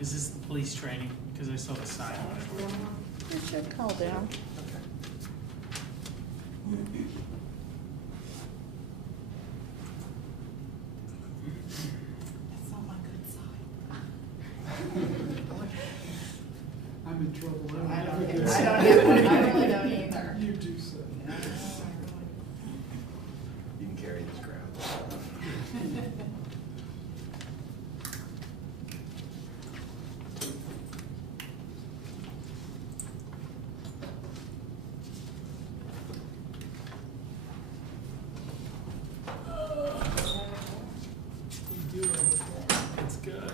Is this the police training? Because I saw the sign on it. You should call down. That's not my good side. I'm in trouble. I really don't either. You do so. You can carry this crowd. It's good.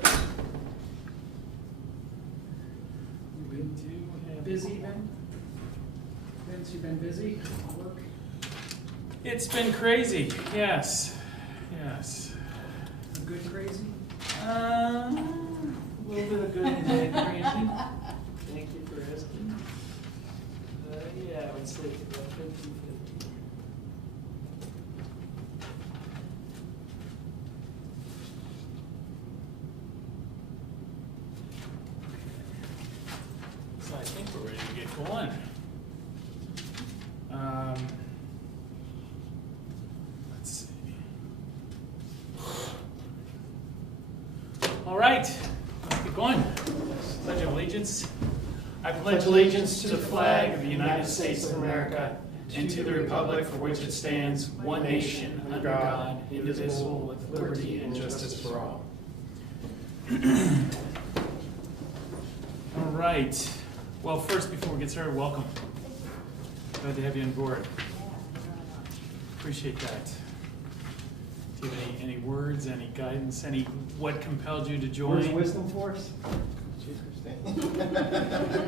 We do have. Busy, Ben? Vince, you been busy at work? It's been crazy, yes, yes. A good crazy? A little bit of good and bad crazy. Thank you for asking. Yeah, I would say about 50-50. So I think we're ready to get going. Let's see. All right, let's get going. Pledge of allegiance. I pledge allegiance to the flag of the United States of America and to the republic for which it stands, one nation, under God, indivisible, with liberty and justice for all. All right. Well, first, before we get started, welcome. Glad to have you on board. Appreciate that. Do you have any words, any guidance, what compelled you to join? Words of wisdom for us?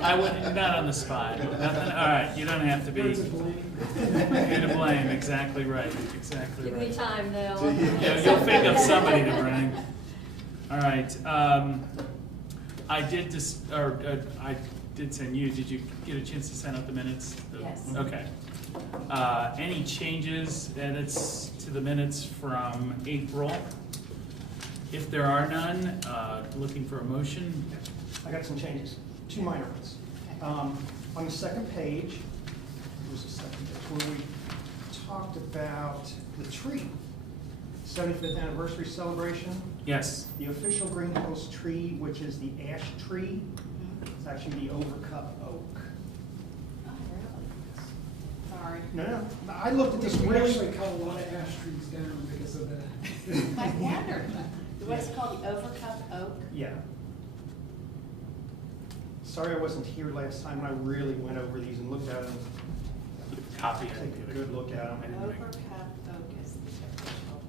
I wouldn't, not on the spot. Nothing, all right, you don't have to be. Words of blame. You're to blame, exactly right, exactly Give me right. time now. Yeah, you'll think of somebody to bring. All right, I did send you, did you get a chance to send out the minutes? Yes. Okay. Any changes, edits to the minutes from April? If there are none, looking for a motion. I got some changes, two minor ones. On the second page, there's a second page where we talked about the tree, 75th anniversary celebration. Yes. The official Greenhills tree, which is the ash tree, it's actually the overcup oak. Oh, really? Sorry. No, I looked at this We really. actually cut a lot of ash trees down because of that. I wondered. What's it called, the overcup oak? Yeah. Sorry I wasn't here last time, and I really went over these and looked at them, Copy take it. a good look at them. Overcup oak is the official.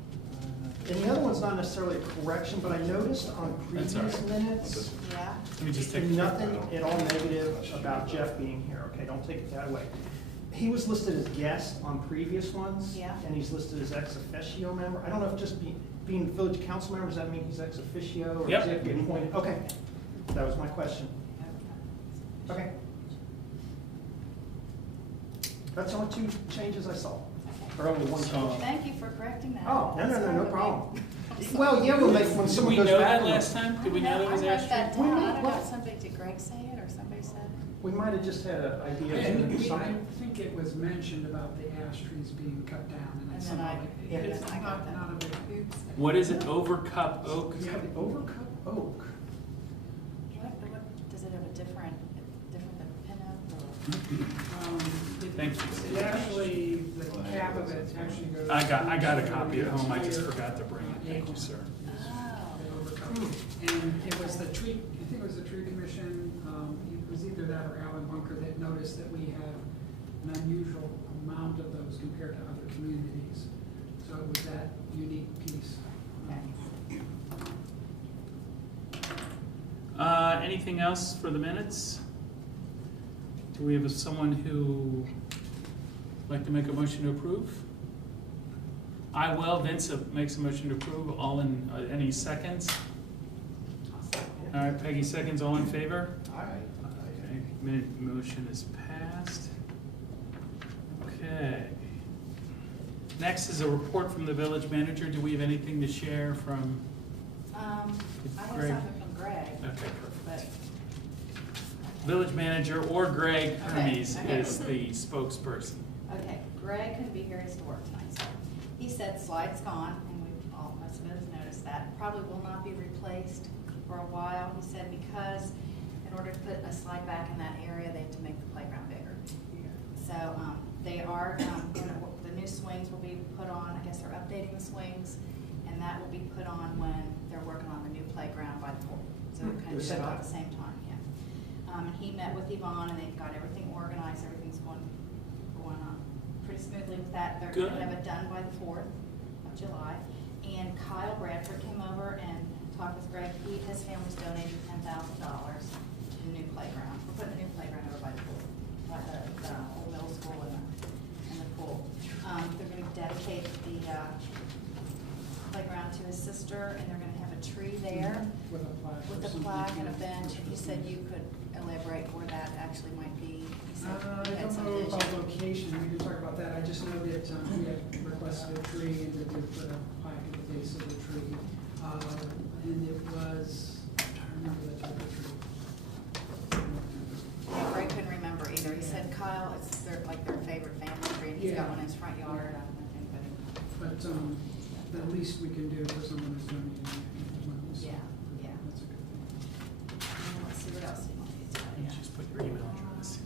And the other one's not necessarily a correction, but I noticed on That's previous all right. minutes, Yeah? Let me just take. nothing at all negative about Jeff being here, okay, don't take it that way. He was listed as guest on previous ones. Yeah. And he's listed as ex officio member. I don't know if just being village council member, does that mean he's ex officio? Or Yep. does he have to be appointed? Okay, that was my question. Okay. That's the only two changes I saw, or only one change. Thank you for correcting that. Oh, no, Sorry. problem. Well, yeah, we'll make, when Did someone we goes know back. that and- last time? Did we know that was I wrote ash that tree? down. I don't know if somebody, did Greg say it or somebody said it? We might have just had an idea I of something. think it was mentioned about the ash trees being cut down, and And it's then somehow, yeah, it's then I got that. not a big. What is it, overcup oak? Yeah, the overcup oak. Does it have a different than pinup or? Thank you. It actually, the cap of it actually goes. I got a copy at home, I just forgot to bring it, thank you, sir. Oh. And it was the tree, I think it was the tree commission, it was either that or Alan Bunker that noticed that we have an unusual amount of those compared to other communities. So it was that unique piece. Anything else for the minutes? Do we have someone who would like to make a motion to approve? I will. Vince makes a motion to approve. All in, any seconds? All right, Peggy seconds. All in favor? All right. Okay, motion is passed. Okay. Next is a report from the village manager. Do we have anything to share from? I have Greg? something from Greg. Okay, perfect. that village manager or Greg Hermes Okay. is the spokesperson. Okay, Greg couldn't be here, he's to work tonight, so he said slide's gone, and most of us noticed that. Probably will not be replaced for a while, he said, because in order to put a slide back in that area, they have to make the playground bigger. So, they are, the new swings will be put on, I guess they're updating the swings, and that will be put on when they're working on the new playground by the pool. So we're kind of doing it all at the same time, yeah. And he met with Yvonne, and they've got everything organized, everything's going on pretty smoothly with that. They're Good. gonna have it done by the 4th of July. And Kyle Bradford came over and talked with Greg. His family's donated $10,000 to the new playground. We're putting a new playground over by the pool, by the old middle school and the pool. They're gonna dedicate the playground to his sister, and they're gonna have a tree there With a plaque. or with a something. plaque and a bench. And you said you could elaborate where that actually might be. You said I you had don't some know about vision. location, we can talk about that, I just know that we had requested a tree and that we put a plaque at the base of the tree. And it was, I'm trying to remember the type of tree. Yeah, Greg couldn't remember either. He said Kyle, it's their favorite family tree, and he's got Yeah. one in his front yard. I think, But the least we can do for someone who's donating money. so Yeah, yeah. That's a good thing. let's see what else he wants me to tell you. Just put your email address.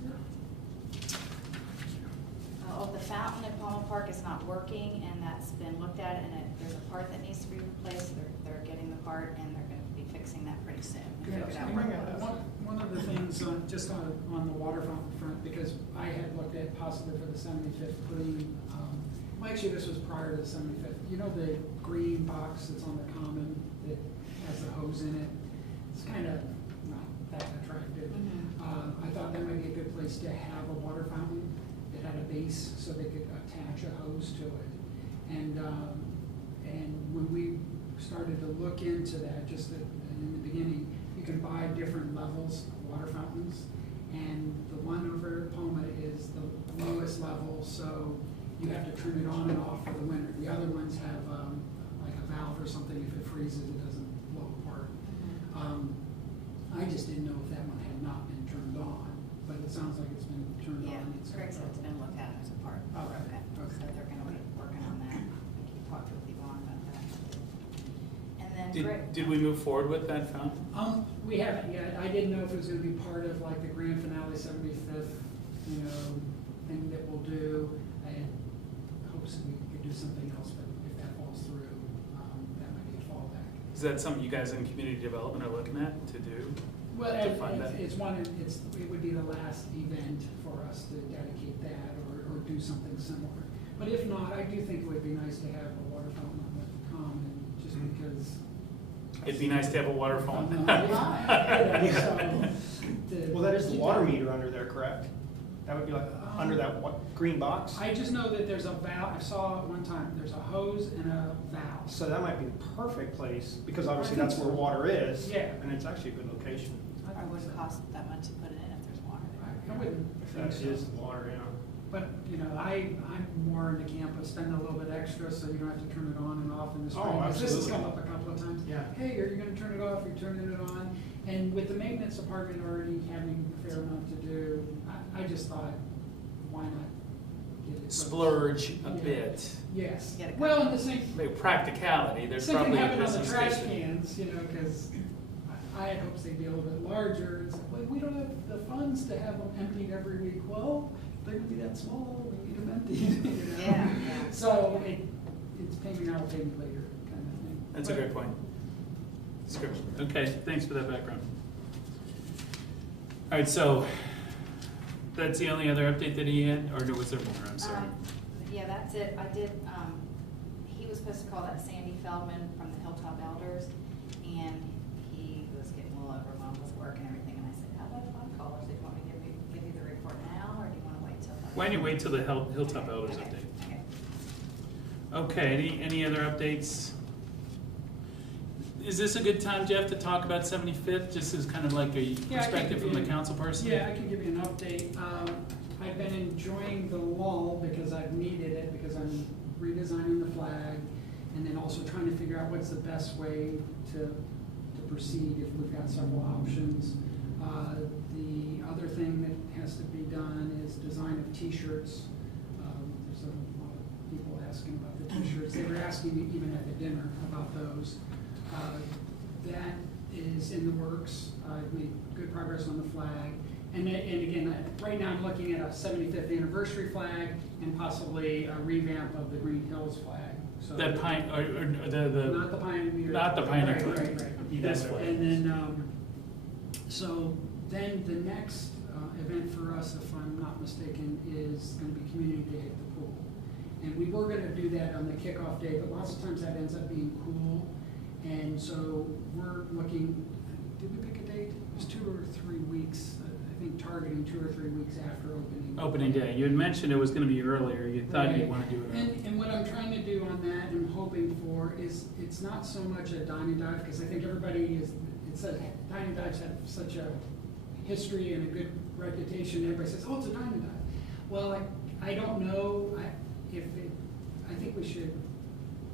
Oh, the fountain at Palmer Park is not working, and that's been looked at, and there's a part that needs to be replaced. They're getting the part, and they're gonna be fixing that pretty soon. We Yeah, figured out where it was. one of the things, just on the water fountain front, because I had looked at possibly for the 75th putting, well, actually, this was prior to the 75th. You know the green box that's on the common that has the hose in it? It's kind of not that attractive. Mhm. I thought that might be a good place to have a water fountain that had a base so they could attach a hose to it. And when we started to look into that, just in the beginning, you can buy different levels of water fountains. And the one over at Poma is the lowest level, so you have to turn it on and off for the winter. The other ones have like a valve or something, if it freezes, it doesn't blow apart. I just didn't know if that one had not been turned on, but it sounds like it's been turned Yeah, on. It's- Greg said it's been looked at as a part. All right, Okay. okay. So they're gonna be working on that. I think he talked with Yvonne about that. And then Greg. Did we move forward with that fountain? We haven't yet. I didn't know if it was gonna be part of like the grand finale 75th, thing that we'll do. I had hopes that we could do something else, but if that falls through, that might be a fallback. Is that something you guys in community development are looking at to do? Well, To fund that? it would be the last event for us to dedicate that or do something similar. But if not, I do think it would be nice to have a water fountain on the common, just because. It'd be nice to have a water fountain. Well, that is the water meter under there, correct? That would be like under that green box? I just know that there's a valve, I saw it one time, there's a hose and a valve. So that might be the perfect place, because obviously I think that's where so. water is. Yeah. And it's actually a good location. I It think wouldn't so. cost that much to put it in if there's water there. I wouldn't If think that so. is water, yeah. But, I'm more in the camp of spending a little bit extra so you don't have to turn it on and off in the spring. Oh, 'Cause This has absolutely. come up a couple of times. Yeah. Hey, are you gonna turn it off? You're turning it on. And with the maintenance department already having a fair amount to do, I just thought, why not get it? Splurge a Yeah. bit. Yes. Get it Well, and the same, Maybe practicality, there's same thing probably a happened on the business trash case. cans, because I had hopes they'd be a little bit larger. It's like, well, we don't have the funds to have them emptied every week. Well, they're gonna be that small, we need them emptied. Yeah. So it's pay me now, pay me later kind of thing. That's a great point. That's good. Okay, thanks for that background. All right, so that's the only other update that he had, or was there more? I'm sorry. Yeah, that's it. I did, he was supposed to call that Sandy Feldman from the Hilltop Elders, and he was getting a little overwhelmed with work and everything, and I said, how about if I call her? So do you want me to give you the report now, or do you wanna wait till? Why don't you wait till the Hilltop Elders Okay, update? okay. Okay, any other updates? Is this a good time, Jeff, to talk about 75th, just as kind of like a Yeah, I can perspective give from the you- council person? Yeah, I can give you an update. I've been enjoying the lull because I've needed it, because I'm redesigning the flag, and then also trying to figure out what's the best way to proceed if we've got several options. The other thing that has to be done is design of T-shirts. There's a lot of people asking about the T-shirts. They were asking me even at the dinner about those. That is in the works. I've made good progress on the flag. And again, right now I'm looking at a 75th anniversary flag and possibly a revamp of the Greenhills flag. So That pine, or not the Pioneer. not the Pioneer. Right. This way. And then, so then the next event for us, if I'm not mistaken, is going to be Community Day at the pool. And we were going to do that on the kickoff day, but lots of times that ends up being cool. And so we're looking, did we pick a date? It was 2 or 3 weeks, I think targeting 2 or 3 weeks after opening. Opening day. You had mentioned it was gonna be earlier. You thought Right. you'd wanna do it earlier. And what I'm trying to do on that and hoping for is, it's not so much a dine and dive, because I think everybody is, it's a, dine and dives have such a history and a good reputation. Everybody says, oh, it's a dine and dive. Well, I don't know, I think we should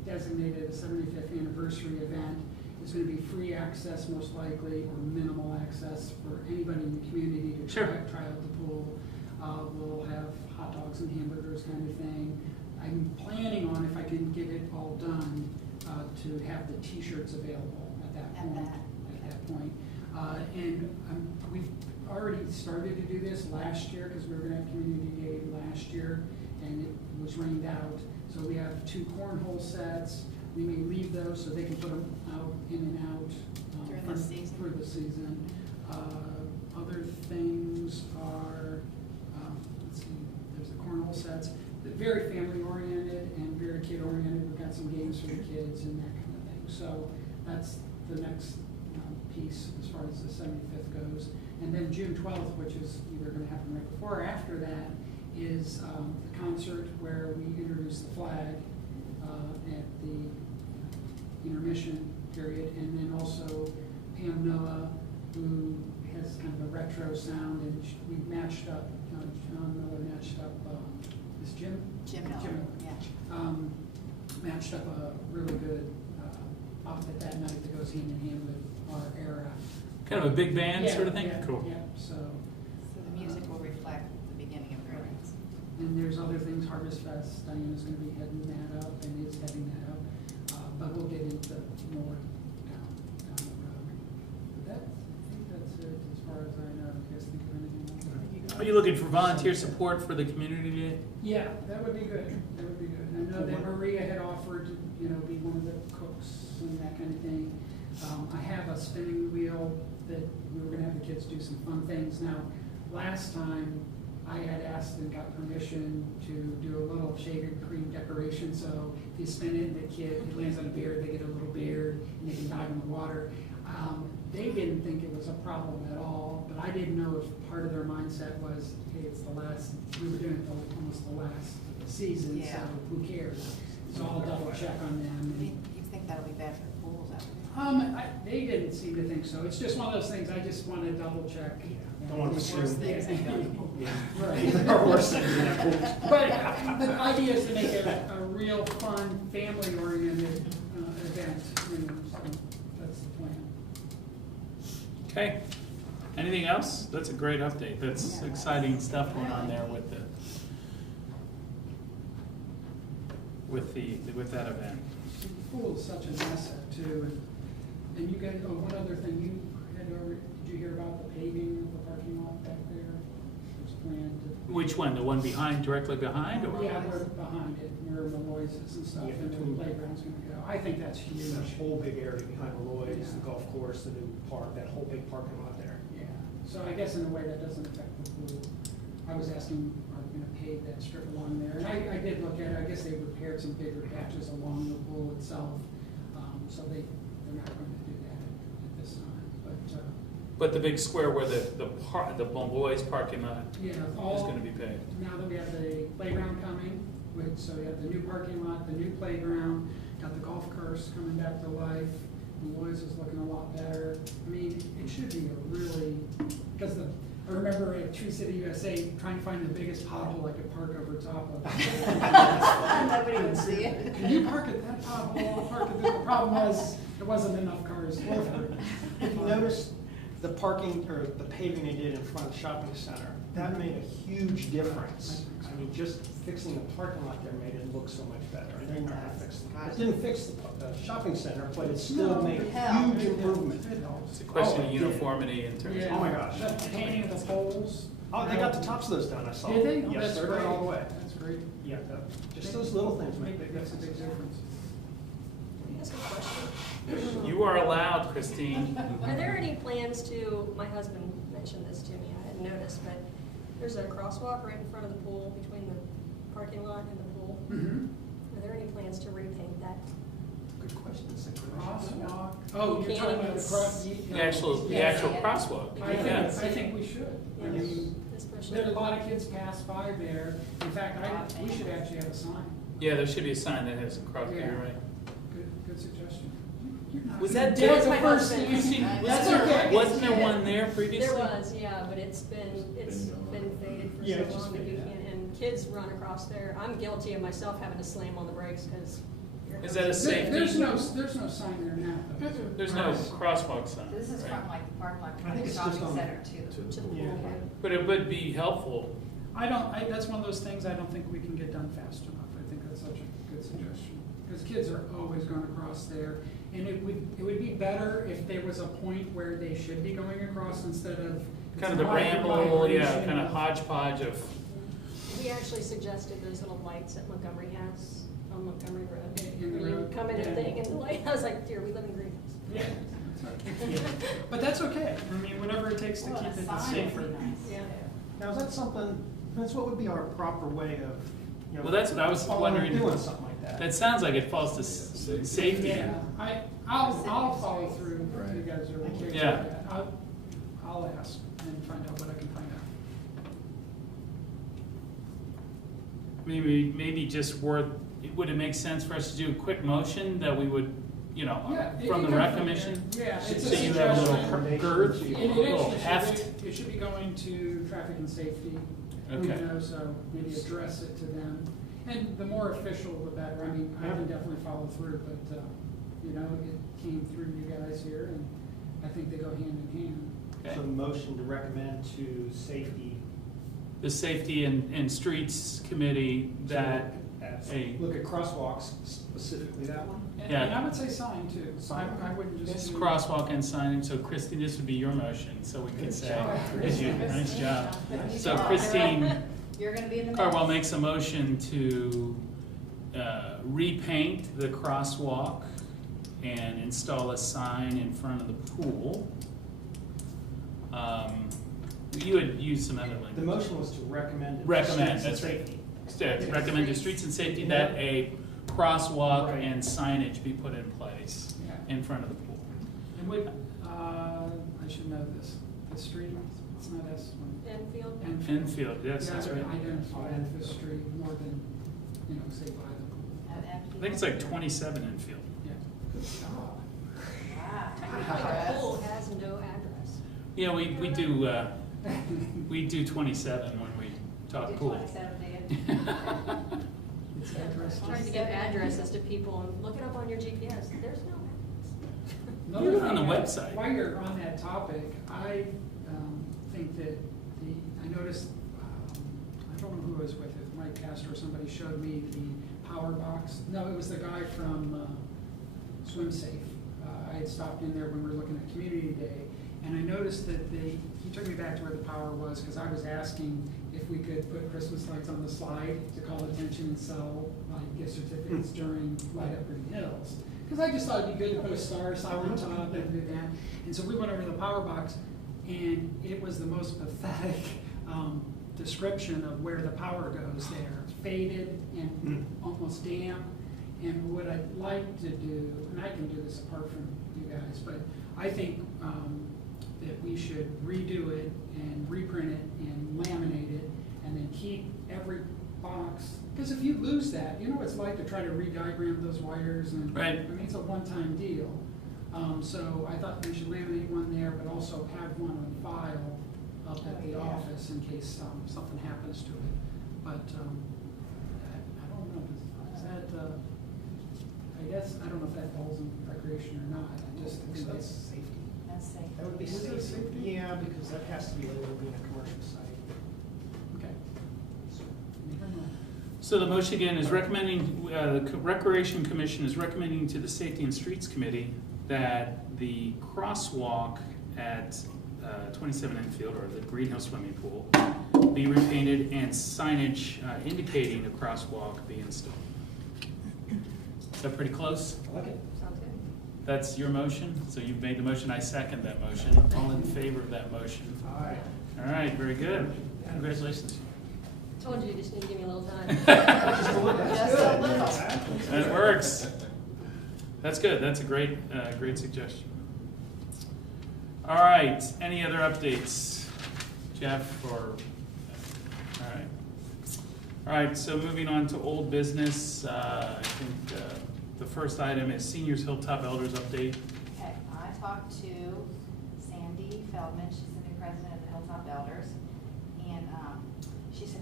designate it a 75th anniversary event. It's gonna be free access most likely, or minimal access for anybody in the community to Sure. try out the pool. We'll have hot dogs and hamburgers kind of thing. I'm planning on, if I can get it all done, to have the T-shirts available at that point. And we've already started to do this last year, because we were gonna have Community Day last year, and it was rained out. So we have 2 cornhole sets. We may leave those so they can put them out, in and out. During the season. For the season. Other things are, let's see, there's the cornhole sets. They're very family oriented and very kid oriented. We've got some games for the kids and that kind of thing. So that's the next piece as far as the 75th goes. And then June 12th, which is either going to happen right before or after that, is the concert where we introduce the flag at the intermission period. And then also Pam Noah, who has kind of a retro sound, and we matched up, John Miller matched up, is Jim? Jim Miller, yeah. Matched up a really good outfit that night that goes hand in hand with our era. Kind of a big band Yeah, sort of thing? yeah, Cool. Yeah, so. So the music will reflect the beginning of Greenhills. And there's other things, Harvest Fest, Diana's gonna be heading that up and is heading that up. But we'll get into more down the road. But I think that's it as far as I know. You guys think of anything else? Are you looking for volunteer support for the community day? Yeah, that would be good. That would be good. I know that Maria had offered to, be one of the cooks and that kind of thing. I have a spinning wheel that we were gonna have the kids do some fun things. Now, last time I had asked and got permission to do a little shaving cream decoration. So if you spin it and the kid lands on a beard, they get a little beard and they can dive in the water. They didn't think it was a problem at all, but I didn't know if part of their mindset was, hey, it's the last, we were doing it almost the last season, so Yeah. who cares? So I'll double check on them. You think that'll be bad for the pools out there? They didn't seem to think so. It's just one of those things, I just want to double check. Don't want to Worst assume. things that go. Yeah. Right. There are worse things in that pool. But the idea is to make it a real fun, family-oriented event, so that's the plan. Okay. Anything else? That's a great update. That's Yeah. exciting stuff going on there with that event. The pool is such an asset too, and you guys, one other thing, did you hear about the paving of the parking lot back there? It's planned to. Which one? The one directly behind, or? Yeah, we're behind it, where Malloy's is and stuff, Yeah, and where the playground's gonna go. I think that's huge. That whole big area behind Malloy's, Yeah. the golf course, the new park, that whole big parking lot there. Yeah, so I guess in a way that doesn't affect the pool. I was asking, are we gonna pave that strip along there? And I did look at it, I guess they repaired some bigger patches along the pool itself, so they're not gonna do that at this time, But the big square where the Boys parking lot yeah, is all, gonna be paved. now that we have the playground coming, so we have the new parking lot, the new playground, got the golf course coming back to life, Malloy's is looking a lot better. I mean, it should be a really, because I remember at Tree City USA trying to find the biggest pothole I could park over top of. Nobody would see it. Can you park at that pothole? Park at this? The problem was, there wasn't enough cars where's Wilford? If you notice the parking, or the paving they did in front of the shopping center, that made a huge difference. I mean, just fixing the parking lot there made it look so much better. I know you're not gonna fix it. It didn't fix the shopping center, but it still made a huge improvement. It helps. It's a question Oh, of it did. uniformity in terms of. Oh my gosh. The painting of the poles. Oh, they got the tops of those done, I saw. Did they? Oh, Yes, that's they're great. done all the way. That's great. Yeah, just those little things make a big Makes a big difference. difference. Can I ask a question? You are allowed, Christine. Are there any plans to, my husband mentioned this to me, I hadn't noticed, but there's a crosswalk right in front of the pool, between the parking lot and the pool. Mm-hmm. Are there any plans to repaint that? Good question. That's a good question. Crosswalk. Oh, you're talking about the cross. The actual Yeah. crosswalk. I Yeah. think we should. I mean, Especially. there are a lot of kids pass by there. In fact, we should actually have a sign. Yeah, there should be a sign that has a cross, Yeah. you're right. Good suggestion. You're not- Was that You're Dick? the My first husband. thing. Christine, That's wasn't there, okay. wasn't there one there previously? There was, yeah, but it's been faded for Yeah, so it's just long that you faded. can't, and kids run across there. I'm guilty of myself having to slam on the brakes because. Is that a safety? There's no sign there now. though. There's no crosswalk sign. This is right? from like the park lot, I from think the it's just shopping on- center to. To the Yeah. pool. But it would be helpful. That's one of those things I don't think we can get done fast enough. I think that's such a good suggestion. Because kids are always going across there. And it would be better if there was a point where they should be going across instead of. Kind of the it's a lot ramble, yeah, vibration kind of hodgepodge of, We actually suggested those little lights that Montgomery has on Montgomery Road. In the Where you road, come in yeah. and thing and the light, I was like, dear, we live in Greenhills. Yeah. But that's okay. I mean, whatever it takes to Well, keep a it sign would safer. be nice, Yeah. too. Now, is that something, Vince, what would be our proper way of, you know? Well, that's what I was following- wondering. Doing something like that. that sounds like it falls to safety. Yeah, I'll follow through if you guys are okay with Yeah. that. I'll ask and find out what I can find out. Maybe just would it make sense for us to do a quick motion that we would, you know, Yeah, it from the can rec come commission? Yeah, So it's a you have a little suggestion. girth, And a it little actually heft. it should be going to traffic and safety, you Okay. know, so maybe address it to them. And the more official, the better. I mean, I can definitely follow through, but, you know, it came through you guys here, and I think they go hand in hand. Okay. So motion to recommend to safety. The Safety and Streets Committee that a, Look at crosswalks, specifically that one? Yeah. And I would say sign too. Sign. I wouldn't just. this do- crosswalk and sign, so Christine, this would be your motion, so we could say, job, as you, nice job. Nice So job. Christine You're gonna be in the. Carwell minutes. makes a motion to repaint the crosswalk and install a sign in front of the pool. You had used some other The language. motion was to recommend. it to Recommend, streets and that's right. safety. Recommend to streets and safety that a crosswalk Right. and signage be put in place Yeah. in front of the pool. And I should know this, the street, it's not S one. Enfield? Enfield, yes, Yeah, that's right. identify the street more than, you know, say by the pool. I think it's like 27 Enfield. Yeah. Wow. Technically, the pool has no address. Yeah, we do 27 when we talk Do pool. 27, do you? It's addressed. Trying to give addresses to people and look it up on your GPS, there's no address. Put it on the website. While you're on that topic, I think that I noticed, I don't know who I was with, if Mike Castor or somebody showed me the power box. No, it was the guy from Swim Safe. I had stopped in there when we were looking at Community Day, and I noticed that he took me back to where the power was, because I was asking if we could put Christmas lights on the slide to call attention and sell like gift certificates during Light Up Green Hills. Because I just thought it'd be good to put a star sign on top and do that. And so we went over to the power box, and it was the most pathetic description of where the power goes there. Faded and almost damp. And what I'd like to do, and I can do this apart from you guys, but I think that we should redo it and reprint it and laminate it, and then keep every box. Because if you lose that, you know what it's like to try to re-diagram those wires, and Right. I mean, it's a one-time deal. So I thought we should laminate one there, but also have one on file up at the Oh, yeah. office in case something happens to it. But I don't know, is that, guess, I don't know if that falls in recreation or not, I just think That's it's, safety. That's safe. That would be Is it safe. safety? Yeah, because that has to be labeled being a commercial site. okay. Never mind. So the motion again is recommending, the Recreation Commission is recommending to the Safety and Streets Committee that the crosswalk at 27 Enfield, or the Greenhills swimming pool, be repainted and signage indicating a crosswalk be installed. Is that pretty close? I like it. Sounds good. That's your motion? So you've made the motion, I second that motion. All in favor of that motion? All right. All right, very good. Congratulations. Told you, you just need to give me a little time. Just a little. Just a little. That works. That's good. That's a great, great suggestion. All right. Any other updates, Jeff? Or all right. All right. So moving on to old business. I think the first item is Seniors Hilltop Elders update. Okay, I talked to Sandy Feldman, she's the new president of the Hilltop Elders, and she said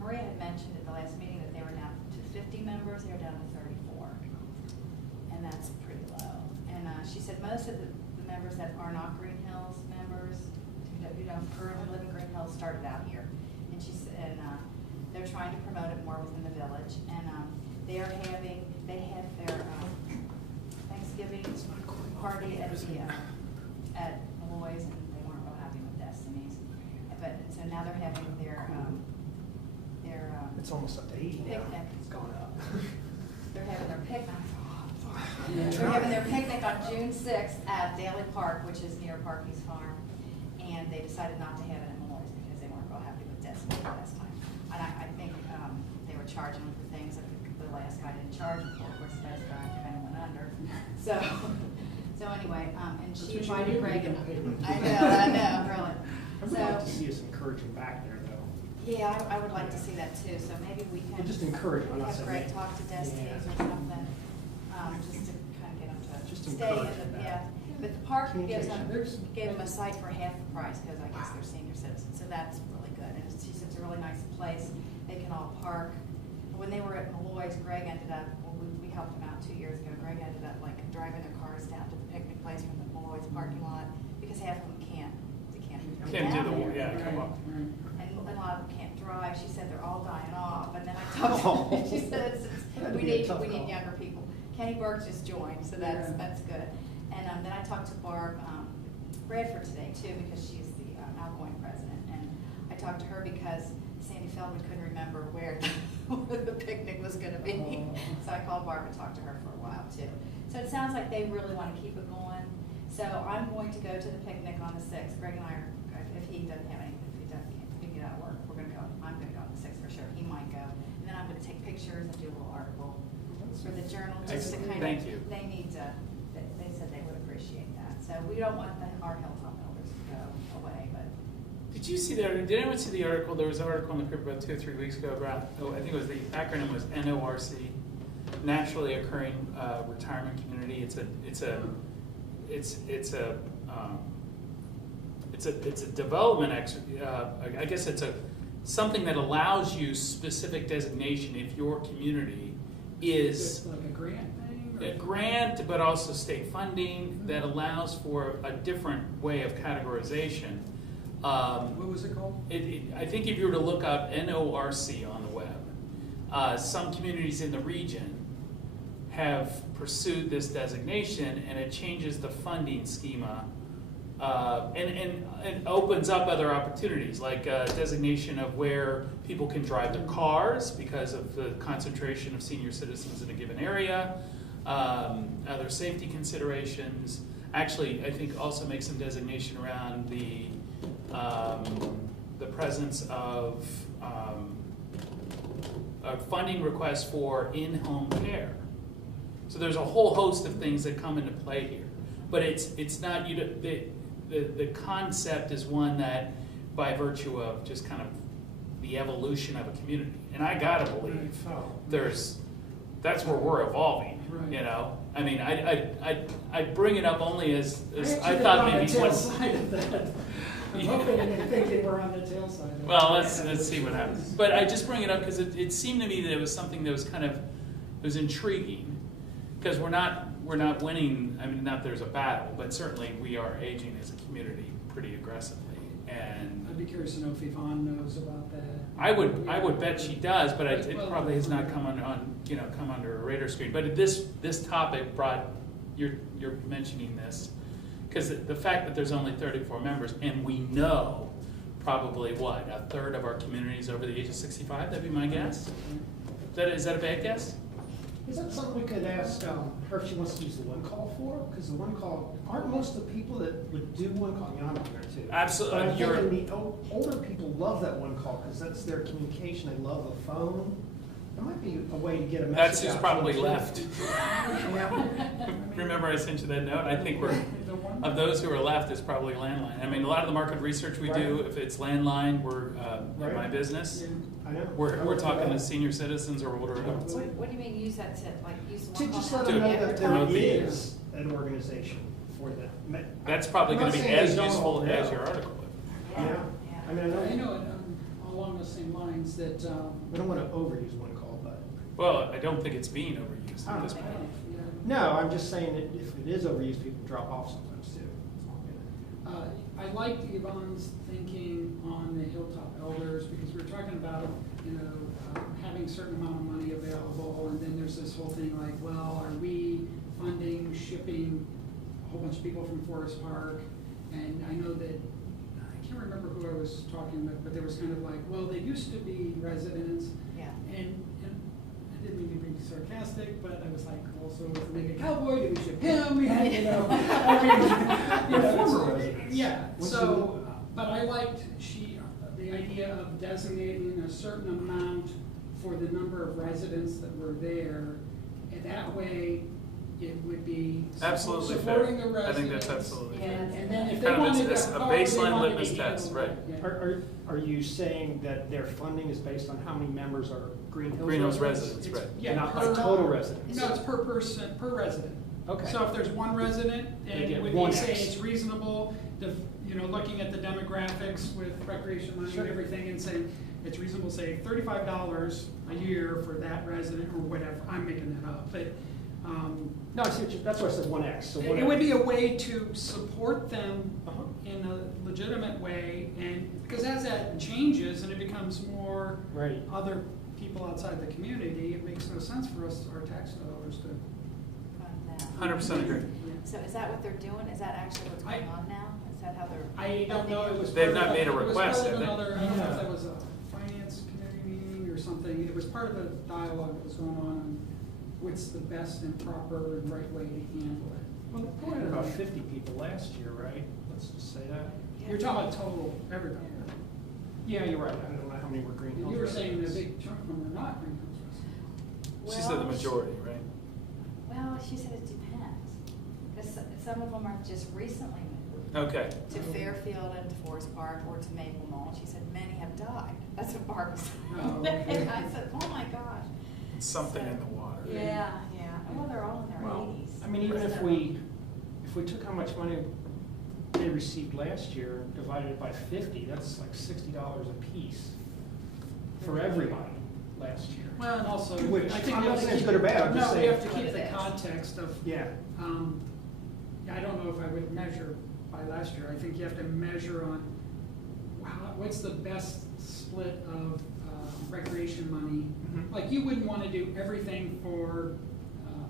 Maria had mentioned at the last meeting that they were now to 50 members, they were down to 34, and that's pretty low. And she said most of the members that are not Greenhills members, who don't currently live in Greenhills, started out here, and she said they're trying to promote it more within the village, and they had their Thanksgiving party at the at Malloy's, and they weren't real happy with Destiny's. But so now they're having their It's almost up to 80 now. picnic. It's going up. They're having their picnic. They're having their picnic on June 6th at Daly Park, which is near Parky's Farm, and they decided not to have it at Malloy's because they weren't real happy with Destiny last time. And I think they were charging them for things that the last guy didn't charge them for. Of course, the last guy kind of went under. So anyway, and she invited Greg. I know, really. I would like to see us encourage them back there, though. Yeah, I would like to see that too, so maybe we can. Well, just encourage them, I'm not have saying Greg that- talk to Destiny's Yeah. or something, just to kind of get them to Just stay in encourage the, that. yeah. But the park gives them, Communication. gave them a site for half the price, because I guess they're senior citizens, so that's really good. And she said it's a really nice place, they can all park. When they were at Malloy's, Greg ended up, well, we helped him out 2 years ago, Greg ended up like driving their cars down to the picnic place from the Malloy's parking lot, because half of them can't, they can't. come Can't do down the, there. yeah, come on. Right. And a lot of them can't drive, she said they're all dying off, and then I talked to her, she said That'd we be a need tough call. younger people. Kenny Burke just joined, so Yeah. that's good. And then I talked to Barb Bradford today too, because she's the outgoing president, and I talked to her because Sandy Feldman couldn't remember where the picnic was gonna be. Oh. So I called Barb and talked to her for a while too. So it sounds like they really wanna keep it going. So I'm going to go to the picnic on the 6th. Greg and I are, if he doesn't have anything, if he get out of work, we're gonna go. I'm gonna go on the 6th for sure. He might go. And then I'm gonna take pictures and do a little article for the journal, just to kind of. Thank you. They need to, they said they would appreciate that. So we don't want our Hilltop Elders to go away, but Did you see that? Did anyone see the article? There was an article in the paper about 2 or 3 weeks ago about, I think it was the acronym was NORC, Naturally Occurring Retirement Community. It's a development I guess it's something that allows you specific designation if your community Is is it like a grant thing? a grant, but also state funding that allows for a different way of categorization. What was it called? I think if you were to look up NORC on the web, some communities in the region have pursued this designation, and it changes the funding schema and opens up other opportunities, like designation of where people can drive their cars because of the concentration of senior citizens in a given area, other safety considerations. Actually, I think also make some designation around the presence of funding requests for in-home care. So there's a whole host of things that come into play here, but it's not the concept is one that, by virtue of just kind of the evolution of a community, and I gotta believe that's where we're evolving. Right. You know, I mean, I bring it up only as I actually thought on the maybe tail one. side of that. I'm hoping and thinking we're on the tail side of it. Well, let's see what happens. But I just bring it up because it seemed to me that it was something that was kind of, it was intriguing. because we're not winning, I mean, not there's a battle, but certainly we are aging as a community pretty aggressively. And I'd be curious to know if Yvonne knows about that. I would bet she does, but it Well, probably has not come come under a radar screen. But this topic brought, you're mentioning this, because the fact that there's only 34 members, and we know probably what, a third of our community is over the age of 65, that'd be my guess? Is that a bad guess? Is that something we could ask her if she wants to use the one call for? Because the one call, aren't most of the people that would do one call, I'm on there too. Absolutely. But I'm thinking the older people love that one call because that's their communication. They love the phone. There might be a way to get a message That's who's out probably to them, left. too. Yeah. Remember I sent you that note? I think of those who are left, it's probably landline. I mean, a lot of the market research we do, if it's landline, we're, in my business, I know. we're talking to senior citizens or older adults. What do you mean use that to, like, use To one just call let now them know every that time? there is an organization for them. That's probably I'm gonna not be saying as they don't useful all as know. your article. Yeah. I mean, I know along the same lines that, we don't want to overuse one call, but. Well, I don't think it's being overused at this point. No, I'm just saying that if it is overused, people drop off sometimes too. I liked Yvonne's thinking on the Hilltop Elders, because we were talking about, having a certain amount of money available, and then there's this whole thing like, well, are we funding shipping a whole bunch of people from Forest Park? And I know that, I can't remember who I was talking with, but there was kind of like, well, they used to be residents, Yeah. and I didn't mean to be sarcastic, but I was like, also with the Naked Cowboy, did we ship him? We had, I mean, Former residents. yeah. So, but I liked the idea of designating a certain amount for the number of residents that were there, and that way it would be Absolutely fair. supporting the residents. I think that's absolutely fair. And then if they Kind of wanted a to, however they baseline wanted litmus to test, handle right. it, yeah. Are you saying that their funding is based on how many members are Greenhills Greenhills residents? residents, right. Yeah, Not per- by total residents? No, it's per person, per resident. Okay. So if there's one resident, They and get it would one be saying X. it's reasonable, looking at the demographics with recreation money Sure. and everything, and saying it's reasonable, say $35 a year for that resident or whatever. I'm making that up, but No, I see what that's why I said one X. So it would be a way to support them Uh-huh. in a legitimate way, and because as that changes and it becomes more Right. other people outside the community, it makes no sense for us, our tax dollars, to. Fund that. 100% agree. So is that what they're doing? Is that actually what's going on now? Is that how they're? I don't know, it was. They've part not of made a it was request, part of have they? another, I don't know if that was a finance committee meeting or something, it was part of a dialogue that was going on what's the best and proper and right way to handle it. Well, we had about 50 people last year, right? Let's just say that. You're talking about total, everybody. Yeah, you're right. I don't know how many were Greenhills. And you were saying a residents. big chunk of them are not Greenhills residents. She said the majority, right? Well, she said it depends. Because some of them are just recently moved Okay. to Fairfield and to Forest Park or to Maple Mall. She said many have died. That's what Barbara Oh, said. okay. And I said, oh my gosh. It's something in the water. Yeah. Well, they're all in their Well, 80s. I mean, even if we took how much money they received last year, and divided it by 50, that's like $60 a piece for everybody last year. Well, and also, Which, I think I'm we not have to saying it's keep. good or bad, I'm just No, we saying- have to keep What the it is. context of, Yeah. I don't know if I would measure by last year. I think you have to measure on what's the best split of recreation money. Mhm. Like, you wouldn't want to do everything for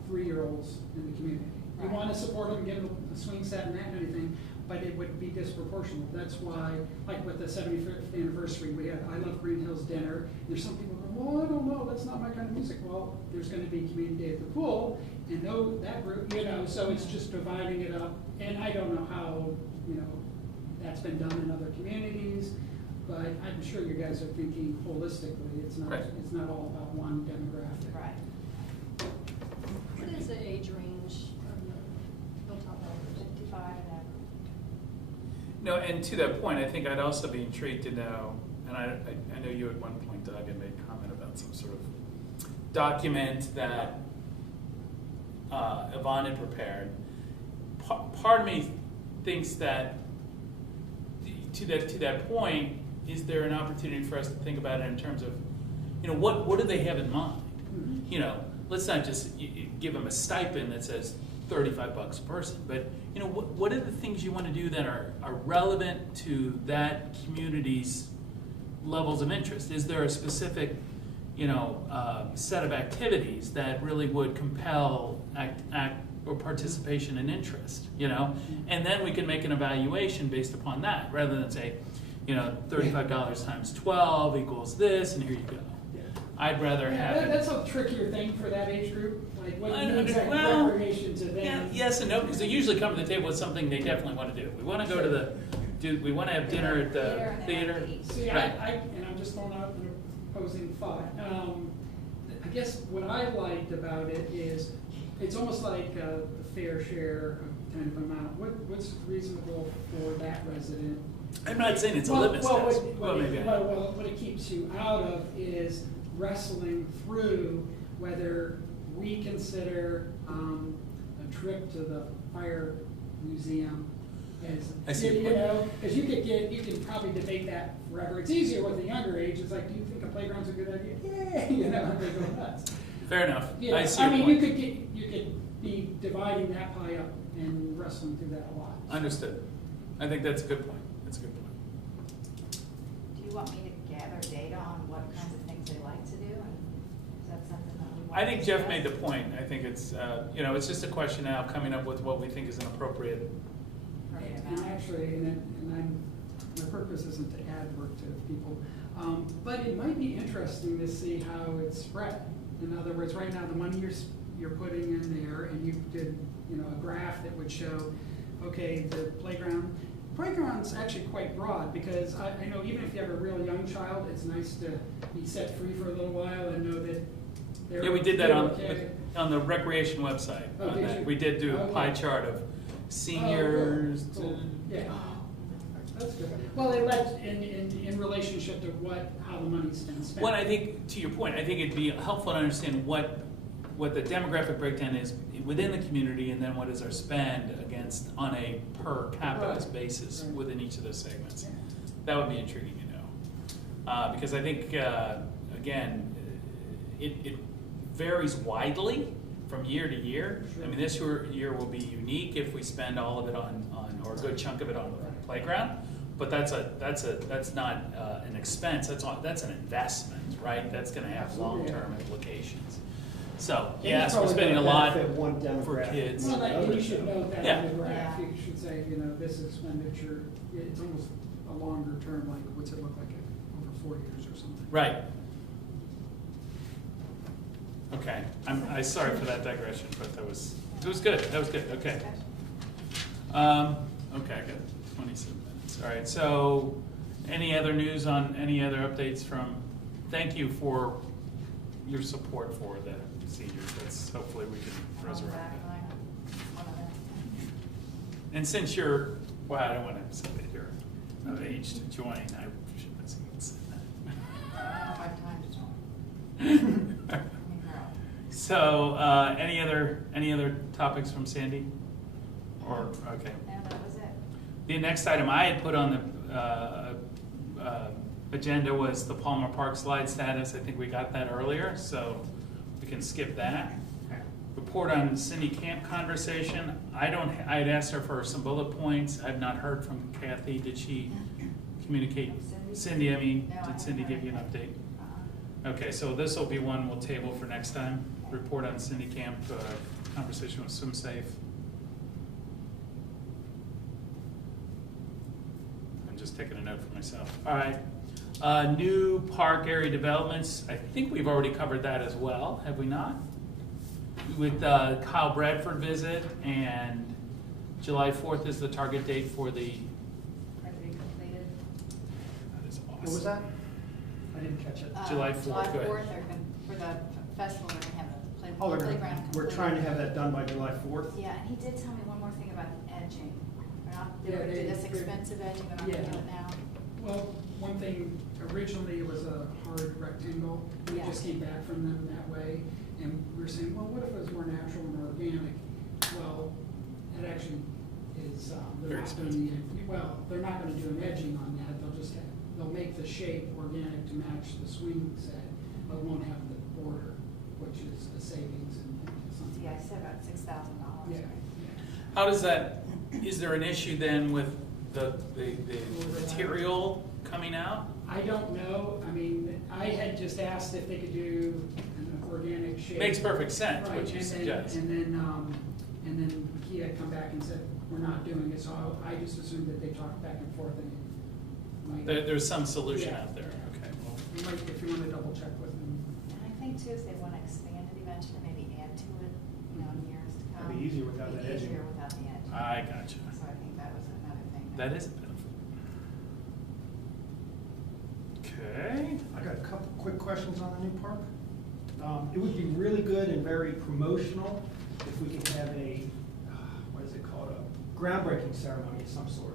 3-year-olds in the community. You Right. want to support them, give them a swing set and that kind of thing, but it would be disproportionate. That's why, like with the 75th anniversary, we had I Love Greenhills dinner. There's some people go, well, I don't know, that's not my kind of music. Well, there's going to be Community Day at the pool, and that group, so it's just dividing it up. And I don't know how, that's been done in other communities, but I'm sure you guys are thinking holistically. It's not, Right. it's not all about one demographic. Right. What is the age range of the Hilltop Elders? 55 and over. No, and to that point, I think I'd also be intrigued to know, and I know you at one point, Doug, had made a comment about some sort of document that Yvonne had prepared. Part of me thinks that to that point, is there an opportunity for us to think about it in terms of, what do they have in mind? Mhm. let's not just give them a stipend that says $35 a person, but, you know, what are the things you want to do that are relevant to that community's levels of interest? Is there a specific, you know, set of activities that really would compel act or participation and interest, you know? And then we can make an evaluation based upon that, rather than say, you know, $35 times 12 equals this, and here you go. I'd rather have it. That's a trickier thing for that age group, like what I means like well, recreation to them. Yeah, yes and no, because they usually come to the table with something they definitely want to do. We want to go to we want to have dinner at the theater. See, Right. and I'm just throwing out an opposing thought. I guess what I liked about it is, it's almost like a fair share kind of amount. What's reasonable for that resident? I'm not saying it's a litmus test. What it keeps you out of is wrestling through whether we consider a trip to the fire museum as, I see your you point. know, because you can probably debate that forever. It's easier with the younger age. It's like, do you think a playground's a good idea? Yeah, you know, and they go nuts. Fair enough. You know, I see I your mean, point. you could be dividing that pie up and wrestling through that a lot. Understood. I think that's a good point. That's a good point. Do you want me to gather data on what kinds of things they like to do, and is that something that we want I to think Jeff discuss? made the point. I think it's, you know, it's just a question now of coming up with what we think is an appropriate. Appropriate And amount? actually, my purpose isn't to add work to people, but it might be interesting to see how it's spread. In other words, right now, the money you're putting in there, and you did, you know, a graph that would show, okay, the playground's actually quite broad, because I know even if you have a real young child, it's nice to be set free for a little while and know that they're. Yeah, we did that okay. on the recreation website. Oh, on did that. you? We did do a Okay. pie chart of seniors. Oh, cool. to- Yeah, that's good. Well, it led in relationship to how the money's been spent. Well, I think, to your point, I think it'd be helpful to understand what the demographic breakdown is within the community, and then what is our spend against on a per capita Right. basis Right. within each of those segments. Yeah. That would be intriguing to know. Because I think, again, it varies widely from year to year. Sure. I mean, this year will be unique if we spend all of it on or a good chunk of it on the playground. But that's not an expense. That's an investment, right? That's going to have Absolutely. long-term implications. So And yes, it's we're probably spending a gonna lot benefit one for demographic kids. more Well, than like, you others, should though. note that Yeah. on the graph, Yeah. you should say, you know, this expenditure, it's almost a longer term, like, what's it look like over 4 years or something? Right. Okay. I'm sorry for that digression, but it was good. That was good. Okay. Okay, I got 27 minutes. All right. So, any other news on any other updates from? Thank you for your support for the seniors. That's hopefully we can resurrect that. And since you're, well, I don't want to say that you're of age to join. I shouldn't have said that. I don't have time to join. So, any other topics from Sandy? Or, okay. No, that was it. The next item I had put on the agenda was the Palmer Park slide status. I think we got that earlier, so we can skip that. Report on Cindy Camp conversation. I had asked her for some bullet points. I've not heard from Kathy. Did she communicate? Cindy, I mean, No, I did Cindy haven't give you an heard update? Okay, so this will be one we'll table for next time. Report on Cindy Camp, conversation with Swim Safe. I'm just taking a note for myself. All right. New park area developments. I think we've already covered that as well, have we not? With Kyle Bradford visit, and July 4th is the target date for the. Are to be completed? That is awesome. What was that? I didn't catch it. July 4th, July go ahead. 4th, for the festival, they're gonna have the Oh, playground we're completed. trying to have that done by July 4th? Yeah, and he did tell me one more thing about the edging. They're not, Yeah, they're gonna do they- this expensive edging, they're not gonna do it now. Well, one thing, originally it was a hard rectangle, we Yeah. just came back from them that way, and we were saying, well, what if it was more natural and organic? Well, it actually is, Very they're not gonna need, they're not gonna do an edging on that, they'll make the shape organic to match the swing set, but won't have the border. which is a savings and something. Yeah, I said about $6,000. Yeah. How does that, is there an issue then with the material coming out? I don't know, I mean, I had just asked if they could do an organic shade. Makes perfect sense, Right, what you and then- suggest. And then he had come back and said, we're not doing it, so I just assumed that they talked back and forth and it might. There's some solution Yeah. out there, okay. Well, You might, if you want to double check with them. And I think too, is they want to expand it eventually, maybe add to it, you know, in years to come. That'd be easier without that Be edging. easier without the edge. I gotcha. So I think that was another thing. That is a benefit. Okay. I got a couple quick questions on the new park. It would be really good and very promotional if we could have a, what is it called, a groundbreaking ceremony of some sort.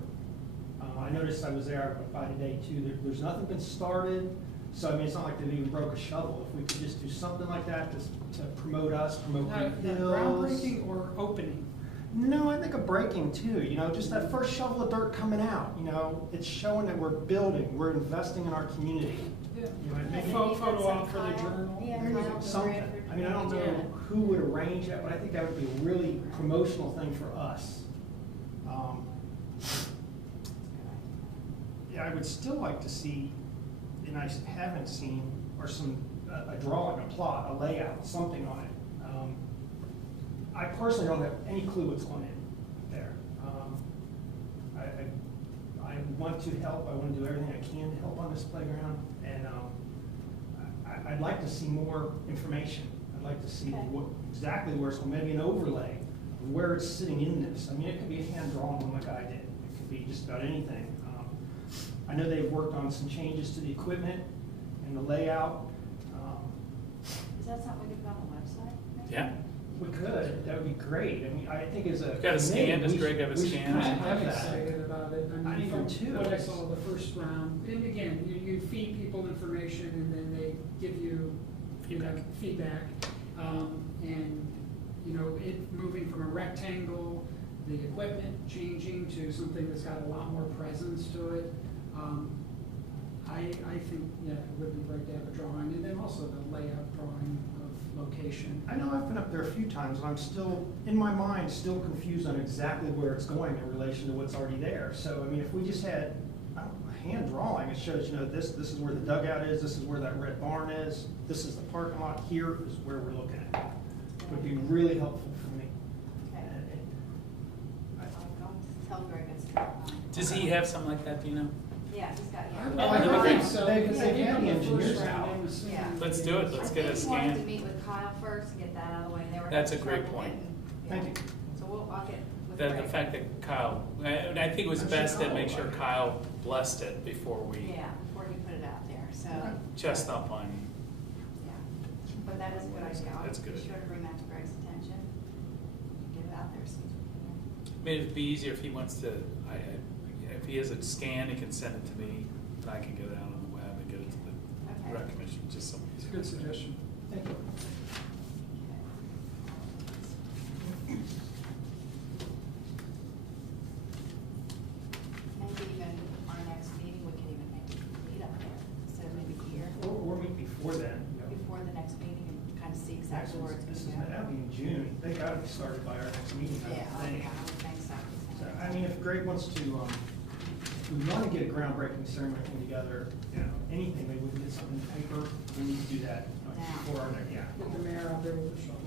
I noticed I was there by today too, there's nothing been started, so I mean, it's not like they've even broke a shovel. If we could just do something like that to promote us, promote Greenhills. Groundbreaking or opening? No, I think a breaking too, you know, just that first shovel of dirt coming out, you know, it's showing that we're building, we're investing in our community. Yeah. You know, And maybe then Photo even op for the Kyle- journal. Yeah, maybe Kyle something. Bradford I mean, I don't maybe know do it. who would arrange that, but I think that would be a really promotional thing for us. Yeah, I would still like to see, and I haven't seen, or a drawing, a plot, a layout, something on it. I personally don't have any clue what's going in there. I want to help, I want to do everything I can to help on this playground, and I'd like to see more information. I'd like to see Okay. exactly where it's going, maybe an overlay of where it's sitting in this. I mean, it could be a hand drawn one like I did. It could be just about anything. I know they've worked on some changes to the equipment and the layout. Is that something we could put on the website? maybe? Yeah. We could, that would be great. I mean, I think as a. You've got a scan, does committee, Greg have a we should scan? kinda I'm have that. excited about it. I mean, do from too. What I saw the first round, and again, you feed people information and then they give you know, feedback. And, you know, it moving from a rectangle, the equipment changing to something that's got a lot more presence to it. I think, yeah, it would be great to have a drawing, and then also the layout drawing of location. I know I've been up there a few times, and I'm still, in my mind, still confused on exactly where it's going in relation to what's already there. So, I mean, if we just had, I don't know, a hand drawing, it shows, you know, this is where the dugout is, this is where that red barn is, this is the parking lot, here is where we're looking at. It would be really helpful for me. Okay. And I'll tell Greg it's not mine. Does he have something like that, do you know? Yeah, he's got, Oh, I yeah. know. think so. They- because they gave had them the the first engineers round, out. I'm assuming Yeah. Let's do it. Let's get a I think he wanted to scan. meet with Kyle first to get that out of the way. They were That's a having great trouble point. getting- Thank yeah. you. So I'll get with The Greg. fact that Kyle, I think it was I'm sure best to Kyle make will sure like it. Kyle blessed it before we Yeah, before he put it out there, so. Okay. chest up on. Yeah, but that is a good idea. I'll That's good. be sure to bring that to Greg's attention. Get it out there as soon as we can. I mean, it'd be easier if he wants to, if he has a scan, he can send it to me, and I can get it out on the web and get it to the Okay. rec commission, just so. It's a good suggestion. Thank you. Maybe even our next meeting, we can even maybe meet up there, instead of maybe here, Or meet before then, you know. before the next meeting and kind of see Next exactly where it's this going is, to go. that'll be in June. They gotta be started by our next meeting, Yeah, I think. I would think so. So, I mean, if Greg wants to, if we want to get a groundbreaking ceremony together, you know, anything, maybe we can get something in paper, we need to do that Now. before our next, yeah. Get the mayor out there with the shovel.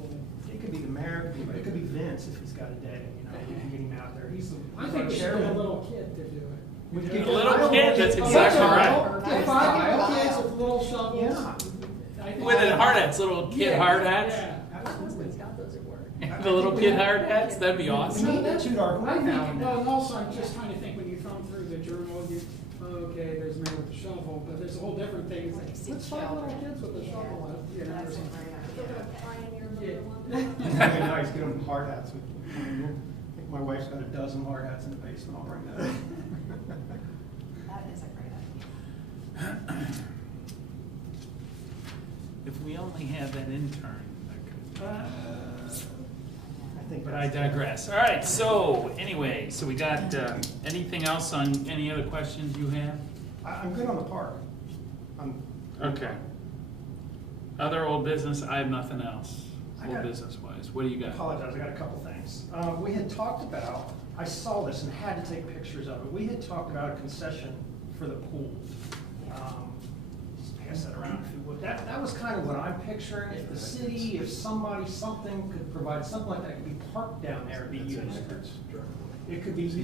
It could be the mayor, it could be Vince if he's got a day, you know, we can get him out there. He's the. I he's think our we should get a chairman. little kid to do it. We could A get little Kyle. kid, that's Oh, exactly Kyle. right. Get five little kids with little shovels. Yeah. I think- With the hard hats, little kid Yeah, hard hats, yeah. My husband's got those at work. the little kid hard hats, that'd be We awesome. need to toot our I horn now think, and well, then. and also I'm just trying to think, when you thumb through the journal, you, okay, there's a man with a shovel, but there's a whole different thing. It's like, See let's find little children. kids with a Yeah. shovel, you know, or That's a something. great They're idea. gonna pioneer Yeah. number one. That'd be nice, get them hard hats. I think my wife's got a dozen hard hats in the basement, I'll bring that up. That is a great idea. If we only had that intern, that could. I think But I that's- digress. All right, so anyway, so we got, anything else on, any other questions you have? I'm good on the park. I'm. Okay. Other old business, I have nothing else, I old got- business wise. What do you I got? apologize, I got a couple things. We had talked about, I saw this and had to take pictures of it. We had talked about a concession for the pool. Just pass that around if you would. That was kind of what I'm picturing. If the city, if somebody, something could provide, something like that could be parked down there and be used. It could be used.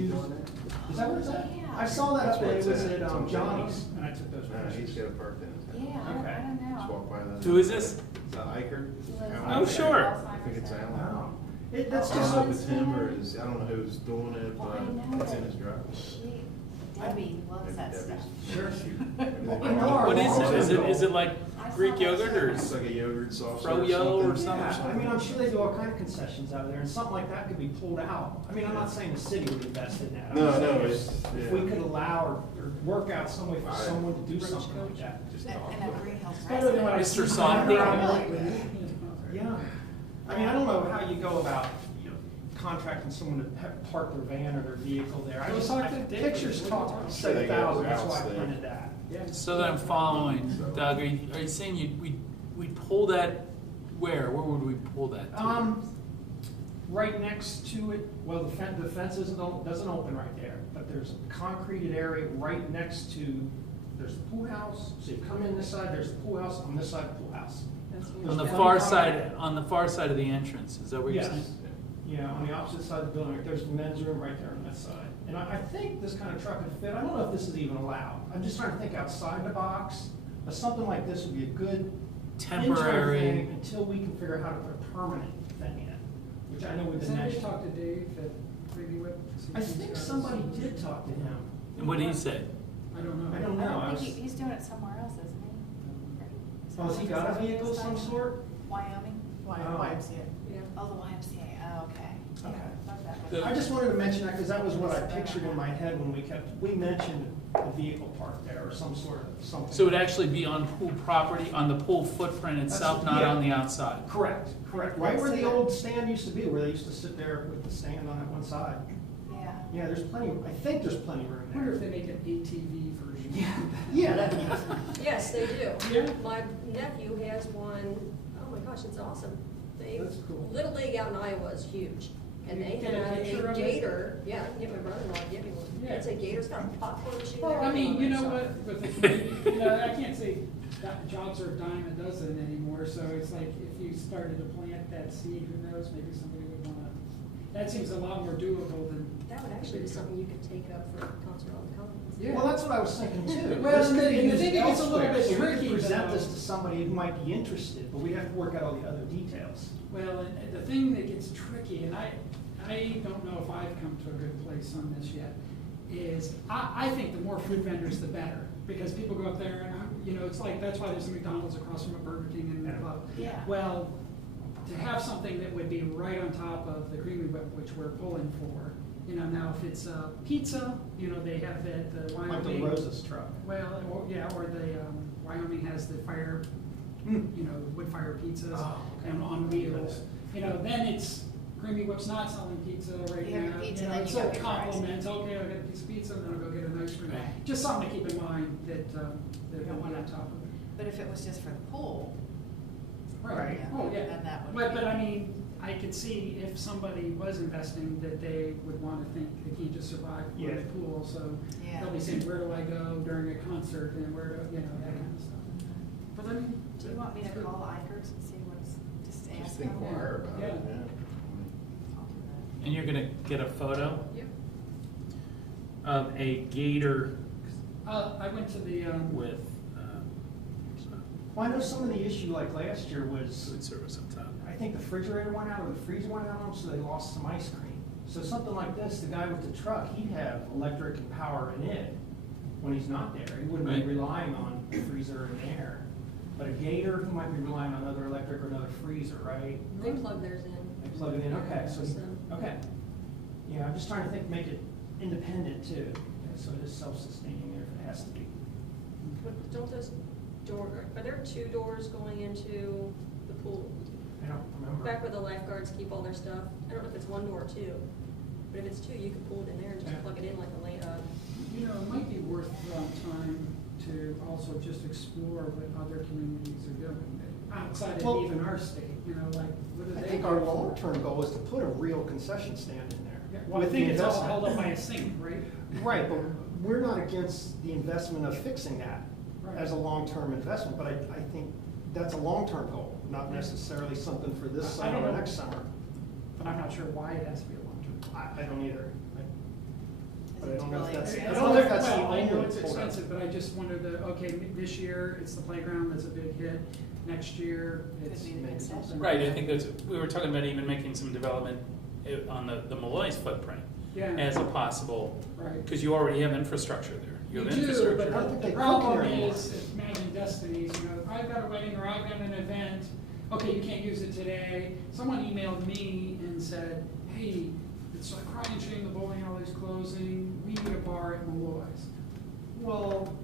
Is that where it's at? Yeah. I saw that up there, it was That's at where it's at. Johnny's, and I took those Nah, he's pictures. got it parked in his Yeah, house. I don't Okay. Just know. walk by that. Who is this? Is that Iker? Oh, sure. I think it's Alan. Wow. That's I don't just, know if it's him or is, I don't know who's doing it, Well, I but know it's in that his driveway. Debbie loves Maybe that Debbie's- stuff. Sure. maybe they I know our What is it? laws Is it like I saw Greek that yogurt or? It's like a yogurt sauce or Froyo or something. something? yeah, I mean, I'm sure they do all kind of concessions out there, and something like that could be pulled out. I mean, I'm not saying the city would invest in that. I'm No, just saying no, if- it's- If yeah. we could allow or work out some way for Right. someone to do something like that. Just And talk. a Greenhills It's better than what I Mr. see Softy. around. Yeah, I mean, I don't know how you go about, contracting someone to park their van or their vehicle there. I Go just, talk to David. pictures talk sure they got 7,000, the that's why I house there. printed that. So that I'm following, Doug, are you saying we'd pull that where? Where would we pull that to? Right next to it, well, the fence doesn't open right there, but there's a concreted area right next to, there's the pool house. So you come in this side, there's the pool house, on this side, the pool house. On the Yeah. far side, on the far side of the entrance, is that what you're Yes. saying? Yeah, on the opposite side of the building, there's the men's room right there on that side. And I think this kind of truck would fit, I don't know if this is even allowed. I'm just trying to think outside the box, but something like this would be a good interim Temporary. thing until we can figure out how to put a permanent thing in, which I know we've been Somebody mentioning. talked to Dave at Greedy Whip. I think somebody did talk to him. And what did he say? I don't know. I don't know. I think he's doing it somewhere else, isn't he? Oh, has he got a vehicle of some sort? Wyoming? Oh. YMCA. Yeah. Oh, the YMCA, oh, okay. Yeah, Okay. I thought that was- I just wanted to mention that because that was what I pictured in my head when we mentioned a vehicle park there or some sort of something. So it would actually be on pool property, on the pool footprint itself, not on the outside? Correct, right where the old stand used to be, where they used to sit there with the stand on that one side. Yeah. Yeah, there's plenty, I think there's plenty of room I wonder if there. they make an ATV version. Yeah, that'd be, Yes, they do. Yeah? My nephew has one. Oh my gosh, it's awesome. They, That's cool. Little League out in Iowa is huge. And Can they you get a have picture a of it? gator, yeah, I can get my brother-in-law to give me one. Yeah. It's a gator, it's got a popcorn machine. Well, I everything mean, on you it, know so- what, with the community, I can't say that jobs are a dime a dozen anymore, so it's like, if you started to plant that seed, who knows, maybe somebody would wanna, that seems a lot more doable than. That would actually be something you could take up for concert on the commons. Yeah. well, that's what I was thinking too. Well, This could be and the used thing is, it's a little elsewhere, bit so we could tricky, present though. this to somebody who might be interested, but we have to work out all the other details. Well, and the thing that gets tricky, and I don't know if I've come to a good place on this yet, is I think the more food vendors, the better. Because people go up there and, it's like, that's why there's a McDonald's across from a Burger King and a club. Yeah. Well, to have something that would be right on top of the Creamy Whip, which we're pulling for, now if it's pizza, they have the Like the Wyoming. Rosa's truck. Well, or the Wyoming has the fire, wood fire pizzas Oh, okay. and on wheels. Then it's Creamy Whip's not selling pizza right You have now. your pizza, then you So got it your fries. complements, okay, I'll get a piece of pizza, and then I'll go get an ice cream. Right. Just something to keep in mind that would be on top of it. But if it was just for the pool, Right. Oh, yeah. then that would be. But I mean, I could see if somebody was investing, that they would want to think they can't just survive with Yeah. the pool, so Yeah. they'll be saying, where do I go during a concert, and where do, that kind of stuff. But I mean. Do you want me to call Ikers and see what's, just Just ask them? inquire about it, Yeah. yeah. I'll do that. And you're gonna get a photo Yep. of a gator I went to the, with Well, I know some of the issue like last year was, food service on top. I think the refrigerator went out or the freezer went out on them, so they lost some ice cream. So something like this, the guy with the truck, he'd have electric and power in it when he's not there. He wouldn't be Right. relying on the freezer and air. But a gator, he might be relying on another electric or another freezer, right? They plug theirs in. They plug it in, okay, so, So- okay. Yeah, I'm just trying to think, make it independent too, so it is self-sustaining there if it has to be. But don't those are there two doors going into the pool? I don't remember. Back where the lifeguards keep all their stuff? I don't know if it's one door or two, but if it's two, you can pull it in there and Yeah. just plug it in like a it might be worth time to also just explore what other communities are doing. outside Well, of even our state, you know, like, what do I they? think our long-term goal is to put a real concession stand in there. Yeah, well, I with think the it's all investment. held up by a sink, right? Right, but we're not against the investment of fixing that Right. as a long-term investment, but I think that's a long-term goal, not necessarily something for this I don't summer or know. next summer. But I'm not sure why it has to be a long-term. I don't either. But I It's don't know if really that's, I expensive. don't know if that's the Well, I know only it's holdup. expensive, but I just wondered that, okay, this year, it's the playground, that's a big hit. Next year, it's Could be the maybe concession. something. Right, I think that's, we were talking about even making some development on the Malloy's footprint Yeah, as a possible, right. because you already have infrastructure there. You have do, infrastructure. but I don't think the they problem cook there anymore. is, imagine Destinies, you know, if I've got a wedding or I've got an event, okay, you can't use it today. Someone emailed me and said, hey, it's like crying shame, the bowling alley's closing, we need a bar at Malloy's. Well,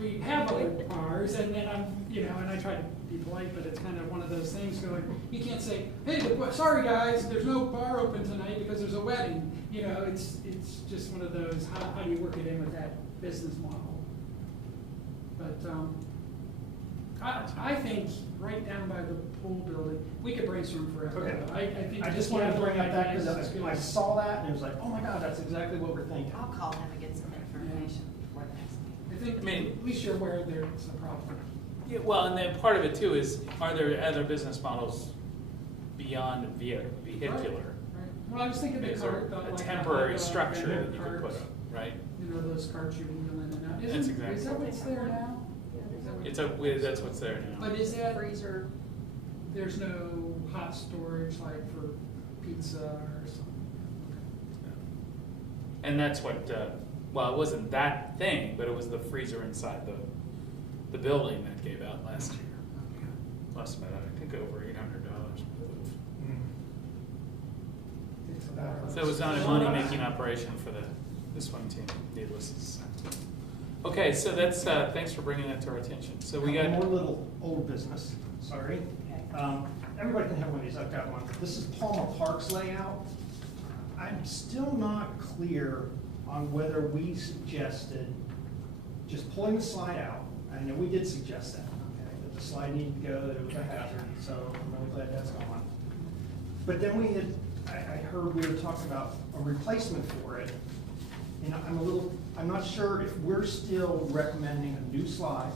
we have other bars, and then I'm, you know, and I try to be polite, but it's kind of one of those things going, you can't say, hey, sorry guys, there's no bar open tonight because there's a wedding. You know, it's just one of those, how do you work it in with that business model? But, I think right down by the pool building, we could brainstorm forever. Okay. But I think I just wanted to bring up that ideas is because good. I saw that and it was like, oh my God, that's exactly what we're thinking. I'll call him and get some information before the next meeting. I think, I mean- at least you're aware there's a problem. Yeah, well, and then part of it too is, are there other business models beyond vehicular? Right. Well, I was thinking the Is there cart. a like temporary the structure vendor that you could put carts. up, right? You know, those carts you wheel in and out. That's Is exactly that what what's there now? That's what's there now. But is that, Freezer. there's no hot storage like for pizza or something? And that's what, well, it wasn't that thing, but it was the freezer inside the building that gave out last year. Okay. Lost about, I think, over $800 worth It's of. about- So it was not a money-making operation for the swim team, needless to say. Okay, so that's, thanks for bringing that to our attention. So we got, More little old business, sorry. Okay. Everybody can have one of these, I've got one. This is Palmer Park's layout. I'm still not clear on whether we suggested just pulling the slide out. I know we did suggest that, okay, that the slide needed to go, that it was a hazard, so I'm really glad that's gone. But then we had, I heard we were talking about a replacement for it. And I'm not sure if we're still recommending a new slide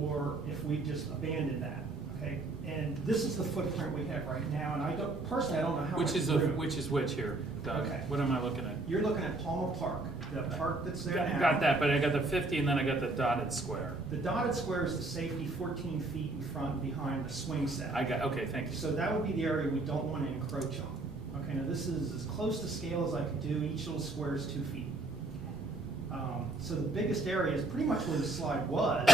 or if we just abandon that, okay? And this is the footprint we have right now, and I don't know how much room. which is which here, Doug? Okay. What am I looking at? You're looking at Palmer Park, the park that's there now. Got that, but I got the 50 and then I got the dotted square. The dotted square is the safety 14 feet in front behind the swing set. Okay, thank you. So that would be the area we don't want to encroach on. Okay, now this is as close to scale as I could do. Each little square is 2 feet. So the biggest area is pretty much where the slide was,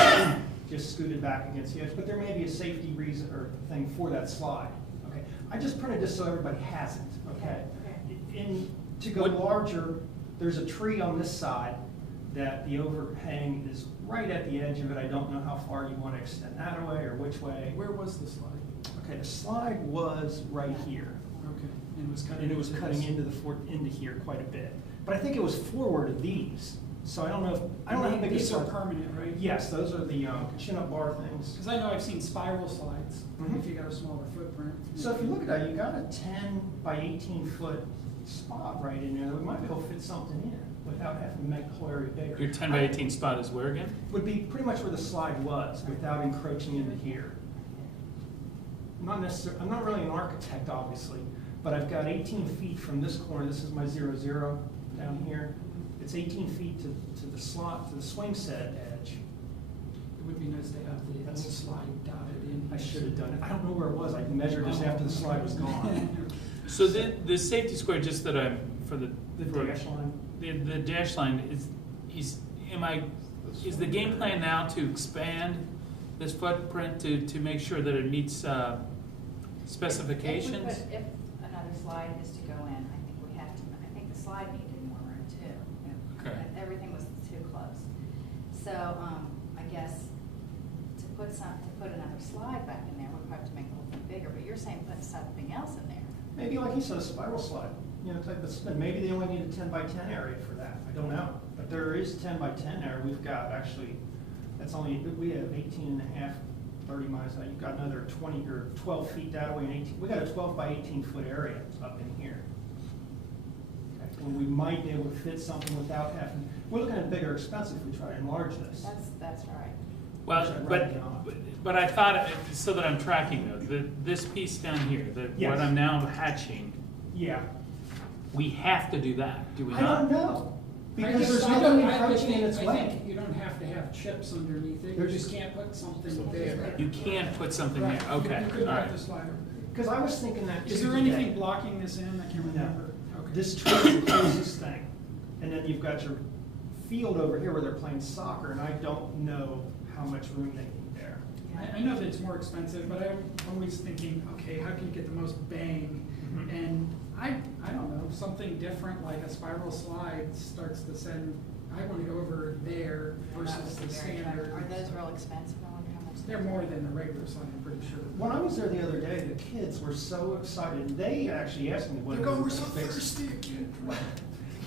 just scooted back against the edge, but there may be a safety reason or thing for that slide. Okay, I just printed this so everybody has it, okay? And to go What- larger, there's a tree on this side that the overhang is right at the edge of it. I don't know how far you want to extend that away or which way. Where was the slide? Okay, the slide was right here. Okay, and it was cutting. And it was into cutting this. into here quite a bit. But I think it was forward of these, so I don't know how big These this are are. permanent, right? Yes, those are the chin-up bar things. Because I know I've seen spiral slides, Mhm. if you got a smaller footprint. So if you look at that, you got a 10 by 18 foot spot right in there. We might be able to fit something in without having to make the whole area bigger. Your 10 by 18 spot is where again? Would be pretty much where the slide was without encroaching into here. I'm not really an architect, obviously, but I've got 18 feet from this corner. This is my 0-0 down here. It's 18 feet to the slot, to the swing set edge. It would be nice to have the That's- old slide dotted in. I should have done it. I don't know where it was. I measured this after the slide was gone. So the safety square, just that I'm, for the. The for- dash line. The dash line is the game plan now to expand this footprint to make sure that it meets specifications? If another slide is to go in, I think we have to, I think the slide needed more room too. Okay. Everything was too close. So, I guess to put another slide back in there, we'd have to make the whole thing bigger, but you're saying put something else in there. Maybe like you said, a spiral slide, type of spin. Maybe they only need a 10 by 10 area for that. I don't know. But there is 10 by 10 area. We've got actually, we have 18 and a half 30 miles out, you've got another 20 or 12 feet that way and 18, we got a 12 by 18 foot area up in here. Okay, well, we might be able to fit something without having, we're looking at bigger expense if we try to enlarge this. That's right. Well, Which I'd but, rather not. but I thought, so that I'm tracking though, this piece down here, what Yes. I'm now hatching, Yeah. we have to do that, do we I not? don't know, I because guess there's I nothing don't- I encroaching in think- its I way. think you don't have to have chips underneath it, you There's- just can't put something there. You can't put something there, Right. okay, You couldn't all have right. the slider. Because I was thinking that too Is there today. anything blocking this in? I can't remember. Okay. This tree is the closest thing. And then you've got your field over here where they're playing soccer, and I don't know how much room they need there. I know that it's more expensive, but I'm always thinking, okay, how can you get the most bang? Mhm. And I don't know, something different like a spiral slide starts to send, I want to go over there Well, that versus would the be very standard. attractive. Are those real expensive? I wonder how much. They're more than the regular slide, I'm pretty sure. When I was there the other day, the kids were so excited. They actually asked me when we were going to fix.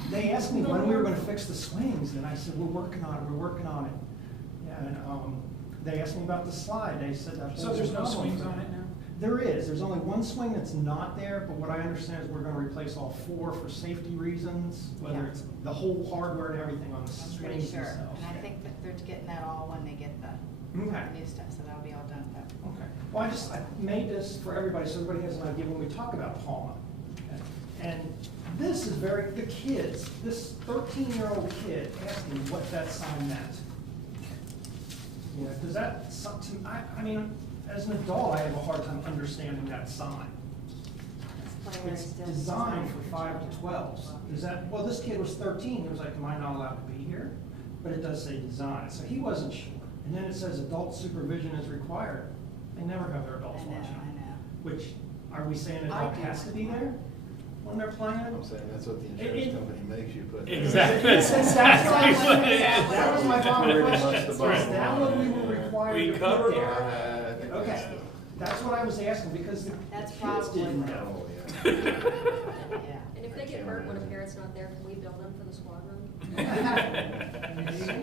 They asked me when we were going to fix the swings, and I said, we're working on it, we're working on it. Yeah, and they asked me about the slide. They said that. So there's no swings on it now? There is. There's only one swing that's not there, but what I understand is we're going to replace all four for safety reasons, whether Yeah. it's the whole hardware and everything on the I'm pretty swings sure. themselves. And I think that they're getting that all when they get the Okay. new stuff, so that'll be all done. Okay, well, I made this for everybody, so everybody has an idea when we talk about Palma. Okay? And this is the kids, this 13-year-old kid asked me what that sign meant. You know, because that's something, I mean, as an adult, I have a hard time understanding that sign. It's designed for 5 to 12s. Is that, well, this kid was 13, he was like, am I not allowed to be here? But it does say design, so he wasn't sure. And then it says adult supervision is required. They never have their adults I know, watching. I know. Which, are we saying I adult do. has to be there when they're playing it? I'm saying that's what the It- insurance company makes you put. there. Exactly. That's exactly what it is. That was my final Pretty much question. the Is bottom that what we were line. required We to put covered there? I think Okay, that's that's what I was asking, because the That's kids probably didn't right. know. Oh, yeah. Yeah. And if they get hurt when a parent's not there, can we bill them for the squad room? Technically.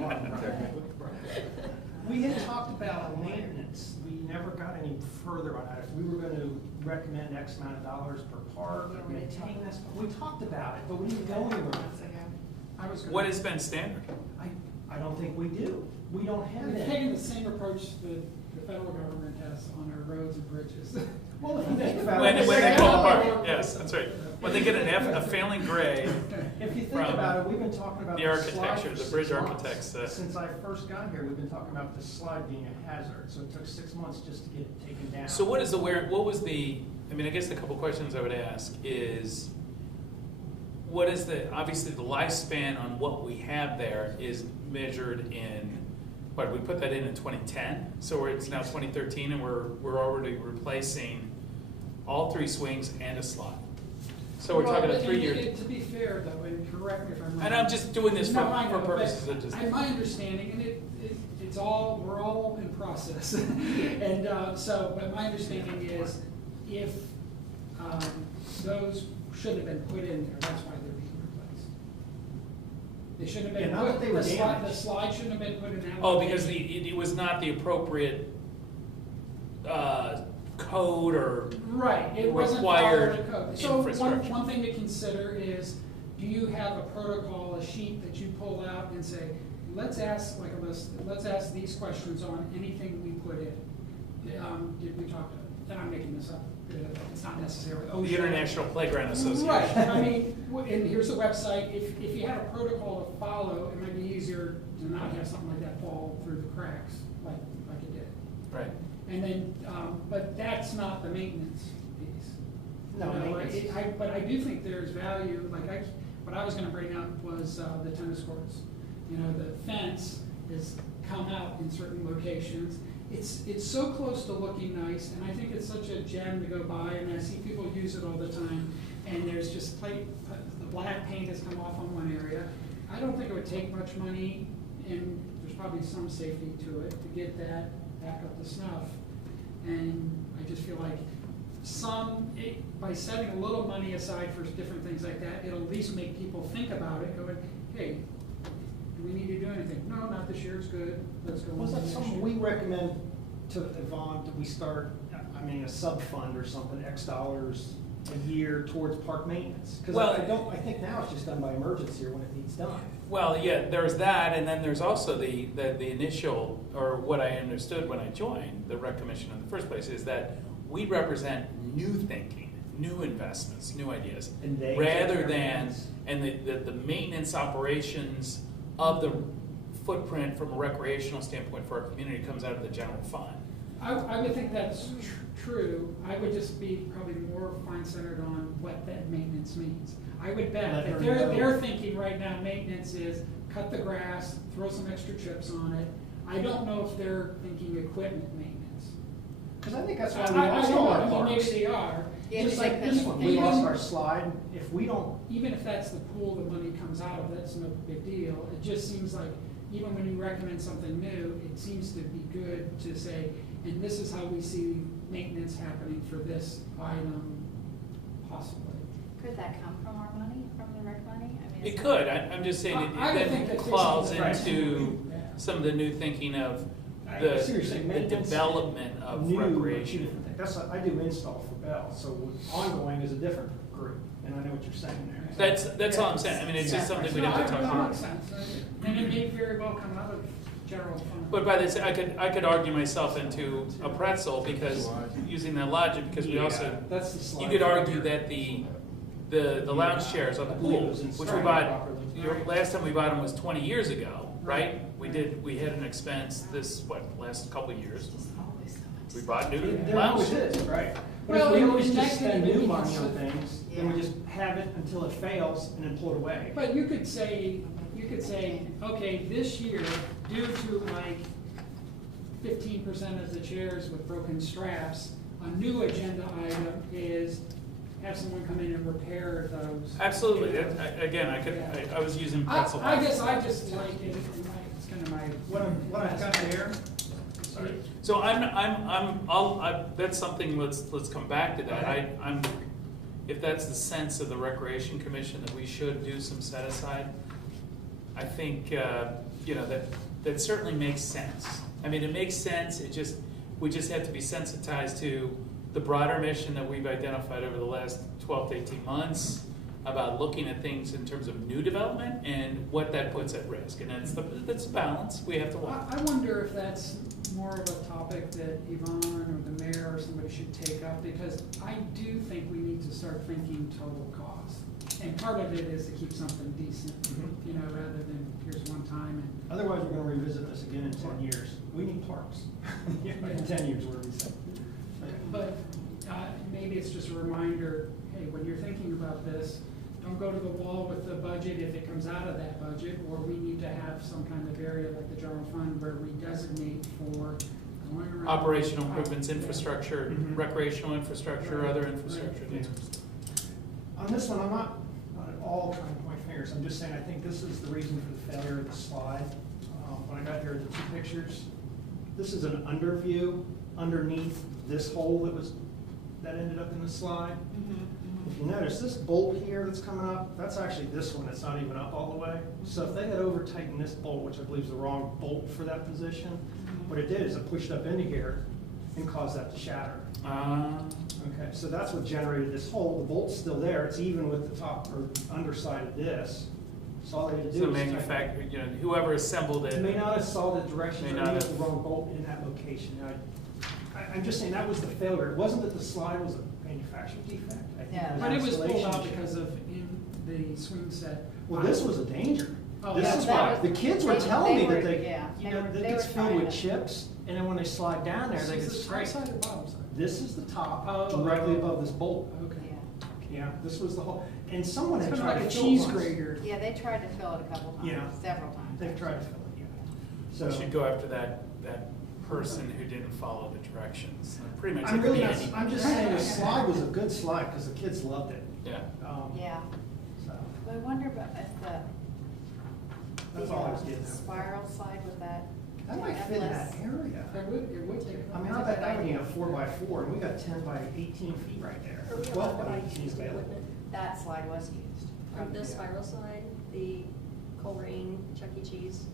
We had talked about maintenance, we never got any further on that. If we were gonna recommend X amount of dollars per park, Yeah, or we did maintain talk this, about we talked about it, but we didn't go anywhere Months with it. ago. I was gonna- What has been standard? I don't think we do. We don't have We've it. taken the same approach that the federal government has on our roads and bridges. Well, if you think about When it. they fall apart, yes, that's right. When they get a failing grade, If you think from about it, we've been talking about the this architecture, slide for the bridge 6 months. architects, Since I first got here, we've been talking about this slide being a hazard, so it took 6 months just to get it taken down. so what was the, I mean, I guess the couple questions I would ask is, what is obviously the lifespan on what we have there is measured in, what, we put that in 2010? So it's now 2013 and we're already replacing all 3 swings and a slide. So we're talking a Well, 3-year. and To be fair though, and correct me if I'm wrong. And I'm just doing this No, I for know, but purposes of just. My understanding, and it's all, we're all in process. And but my understanding is if those shouldn't have been put in there, that's why they're being replaced. They shouldn't have been Yeah, not that put, they were the slide damaged. shouldn't have been put in that. Oh, because location. it was not the appropriate code or, Right, it wasn't required following the code. So infrastructure. one thing to consider is, do you have a protocol, a sheet that you pull out and say, let's ask like a list, let's ask these questions on anything we put in. Did we talk to, and I'm making this up, it's not necessarily the OSHA. International Playground Association. Right, I mean, and here's the website, if you had a protocol to follow, it might be easier to not have something like that fall through the cracks, like it did. Right. And then, but that's not the maintenance piece. No, You know, maintenance. But I do think there's value, like what I was gonna bring up was the tennis courts. You know, the fence has come out in certain locations. It's so close to looking nice, and I think it's such a gem to go by, and I see people use it all the time. And there's just the black paint has come off on one area. I don't think it would take much money, and there's probably some safety to it, to get that back up to snuff. And I just feel like by setting a little money aside for different things like that, it'll at least make people think about it, going, hey, do we need to do anything? No, not this year, it's good, let's go. Was on that to next something year. we recommend to Yvonne, do we start, I mean, a sub-fund or something, X dollars a year towards park maintenance? Because Well- I think now it's just done by emergency or when it needs done. Well, yeah, there's that, and then there's also the initial, or what I understood when I joined the Rec Commission in the first place, is that we represent new thinking, new investments, new ideas, And they rather take care of than, things. and the maintenance operations of the footprint from a recreational standpoint for our community comes out of the general fund. I would think that's true. I would just be probably more fine-centered on what that maintenance means. I would bet Let that her they're know. thinking right now, maintenance is cut the grass, throw some extra chips on it. I don't know if they're thinking equipment maintenance. Because I think that's why I we lost all our mean, maybe parks. they are. Yeah, Just just like like this the- one. We lost Even- our slide. If we don't, Even if that's the pool the money comes out of, that's no big deal. It just seems like, even when you recommend something new, it seems to be good to say, and this is how we see maintenance happening for this item, possibly. Could that come from our money, from the rec money? I mean, It is could, I'm just saying, it I would think then that claws fixing the- into Yeah. some of the new thinking of I the see what you're saying, the maintenance, development of new, are two recreation. different things. That's, I do install for Bell, so ongoing is a different group, and I know what you're saying there. That's all I'm saying, I mean, it's just something we'd have to talk That about. makes sense. And it may very well come out of general fund. But by this, I could argue myself into a pretzel, because, using that logic, because we also, That's the slide. you could argue that the lounge chairs on the pool, which we bought, last time we bought them was 20 years ago, right? We had an expense this, last couple of years, Just always so much. we bought new There always lounge. is, right? But Well, if we in always that just spend case, new we money can on s- things, then we just have it until it fails and then pull it away. But you could say, okay, this year, due to like 15% of the chairs with broken straps, a new agenda item is have someone come in and repair those. Absolutely, again, I was using pretzel. I guess I just like it, it's kind of my. What I've got there, sorry. So that's something, let's come back to that. If that's the sense of the Recreation Commission, that we should do some set aside, I think, that certainly makes sense. I mean, it makes sense, we just have to be sensitized to the broader mission that we've identified over the last 12 to 18 months about looking at things in terms of new development and what that puts at risk. And that's a balance we have to walk. I wonder if that's more of a topic that Yvonne or the mayor or somebody should take up, because I do think we need to start thinking total cost. And part of it is to keep something decent, rather than here's one time and. Otherwise, we're gonna revisit this again in 10 years. We need parks. In 10 years, where we say. But maybe it's just a reminder, hey, when you're thinking about this, don't go to the wall with the budget if it comes out of that budget, or we need to have some kind of area like the general fund where we designate for going around. Operational improvements, Yeah. infrastructure, Mhm. recreational infrastructure, other infrastructure. Yeah. On this one, I'm not at all trying to point fingers. I'm just saying, I think this is the reason for the failure of the slide. When I got here, the two pictures, this is an underview underneath this hole that ended up in the slide. If you notice, this bolt here that's coming up, that's actually this one that's not even up all the way. So if they had over tightened this bolt, which I believe is the wrong bolt for that position, what it did is it pushed up into here and caused that to shatter. Okay, so that's what generated this hole. The bolt's still there. It's even with the top or underside of this. So all they had to do So was tighten it. manufacturer, whoever assembled They may it, not have saw the directions May or not maybe have. the wrong bolt in that location. I'm just saying that was the failure. It wasn't that the slide was a manufacturing defect. I think Yeah. But it was pulled installation out issue. because of in the swing set. Well, this was a danger. Oh, This yeah, is that why, was- the kids were they- telling they me that were- they, yeah, you they know, were- that they gets were filled trying with to- chips, and then when they slide down there, they get This is the top scraped. side or bottom side? This is the top, Oh. directly above this bolt. Okay. Yeah. Yeah, this was the whole, and someone It's had kind of tried like to a fill cheese once. grater. Yeah, they tried to fill it a couple Yeah. times, several times. They've tried to fill it, yeah. we So, should go after that person who didn't follow the directions. Pretty much. I'm it could really be not, any- I'm just saying the slide was a good slide, because the kids loved it. Yeah. Yeah, So, but I wonder about if that's the all I was getting at. spiral slide with that. That might fit in that area. It would take. I mean, I bet that would need a 4x4, and we got 10 by 18 feet right there. Or we have 12 by other 18 used available. equipment. That slide was used. From this spiral slide, the Coleraine Chuck E. Cheese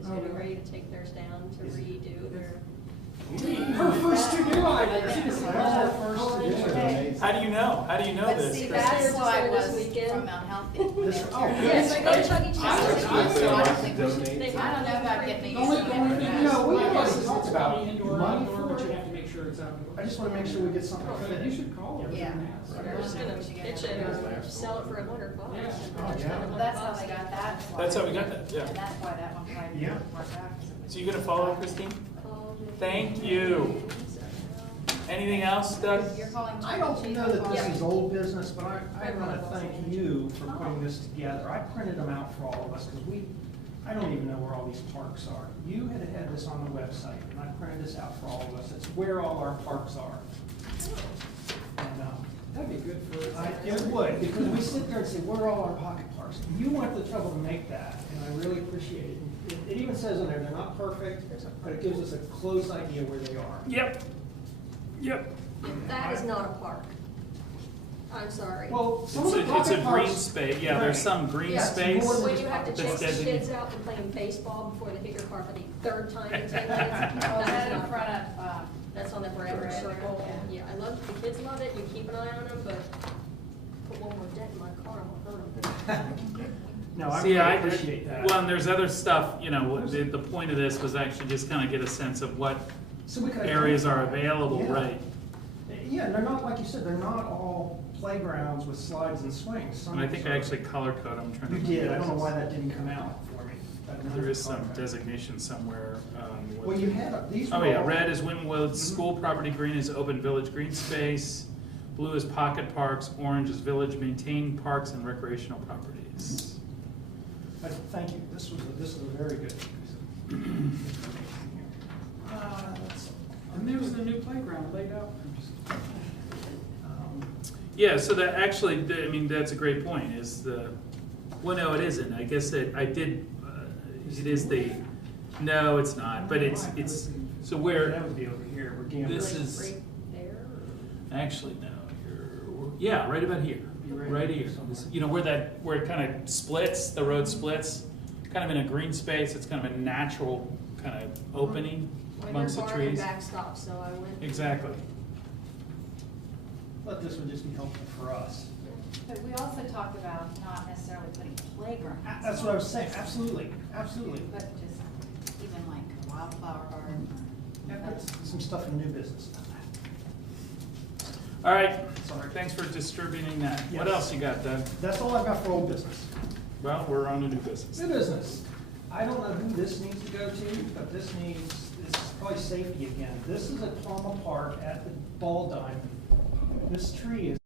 is Oh, getting really? ready to take theirs down to Is it? redo their Her first to do idea. She just said, That's "Oh, her first to do. Okay. How do you know? How do you know But this? see, Chris? that Just slide there this was weekend. from Mount Healthy. This- oh, Yes, I go to Chuck E. Cheese. I don't know about getting The only thing, these. you know, we Yeah. always talked about indoor, Money outdoor, for but you it. have to make sure it's outdoor. I just wanna make sure we get something But fit. you should call her Yeah. and ask. We're just gonna pitch it or sell it for $100. Yeah. Oh, yeah. Well, that's how they got that slide. That's how we got that, yeah. And that's why that one probably Yeah. didn't work out. 'Cause it was- So you gonna follow up, Christine? Thank you. Anything else, Doug? You're calling. I don't know that this Yeah. is old business, but I wanna thank you for putting this together. I printed them out for all of us, because I don't even know where all these parks are. You had this on the website, and I printed this out for all of us. It's where all our parks are. And, That'd be good for. it would, because we sit there and say, where are all our pocket parks? You went to the trouble to make that, and I really appreciate it. It even says in there, they're not perfect, but it gives us a close idea where they are. Yep. Yep. That is not a park. I'm sorry. Well, some It's of the a, it's a pocket green parks. space, yeah, there's some green Yeah, it's space. more than When you have to That's chase the designated. kids out from playing baseball before they hit your car for the third time in 10 minutes, Oh, that's that not in a front park. of, That's on the Bradford Bradford, Circle. yeah. Yeah, I love, the kids love it, you keep an eye on them, but put one more dent in my car, I'm gonna hurt them. No, I See, really I appreciate that. Well, and there's other stuff, you know, the point of this was actually just kind of get a sense of what So we could areas are identify. available, Yeah. right? Yeah, they're not, like you said, they're not all playgrounds with slides and swings. Some And I think are- I actually color code, I'm trying to. You did, I remember. don't know why that didn't come out for me. There is some designation somewhere. Well, you had, these were Oh, yeah, all- red is Winwood, Mhm. school property, green is open village green space, blue is pocket parks, orange is village maintained parks and recreational properties. Thank you, this is a very good piece of information here. Let's- And there's the new playground laid out. um, Yeah, so that actually, I mean, that's a great point, is well, no, it isn't, I guess I did, it is no, it's not, but it's, so That where, would be over here, we're gambling. This Like is- right there, or- actually, no, yeah, right about here, right here. You know, where it kind of splits, the road splits, kind of in a green space, it's kind of a natural kind of opening When amongst the you're barring trees. backstop, so I went. Exactly. But this would just be helpful for us. but we also talked about not necessarily putting playgrounds. That's what I was saying, absolutely, absolutely. But just even like a wildflower garden. Yeah, that's some stuff in new business. All right, Sorry. thanks for distributing that. What Yes. else you got, Doug? That's all I've got for old business. Well, we're on to new business. New business. I don't know who this needs to go to, but this is probably safety again. This is at Palma Park at the Ball Diamond. This tree is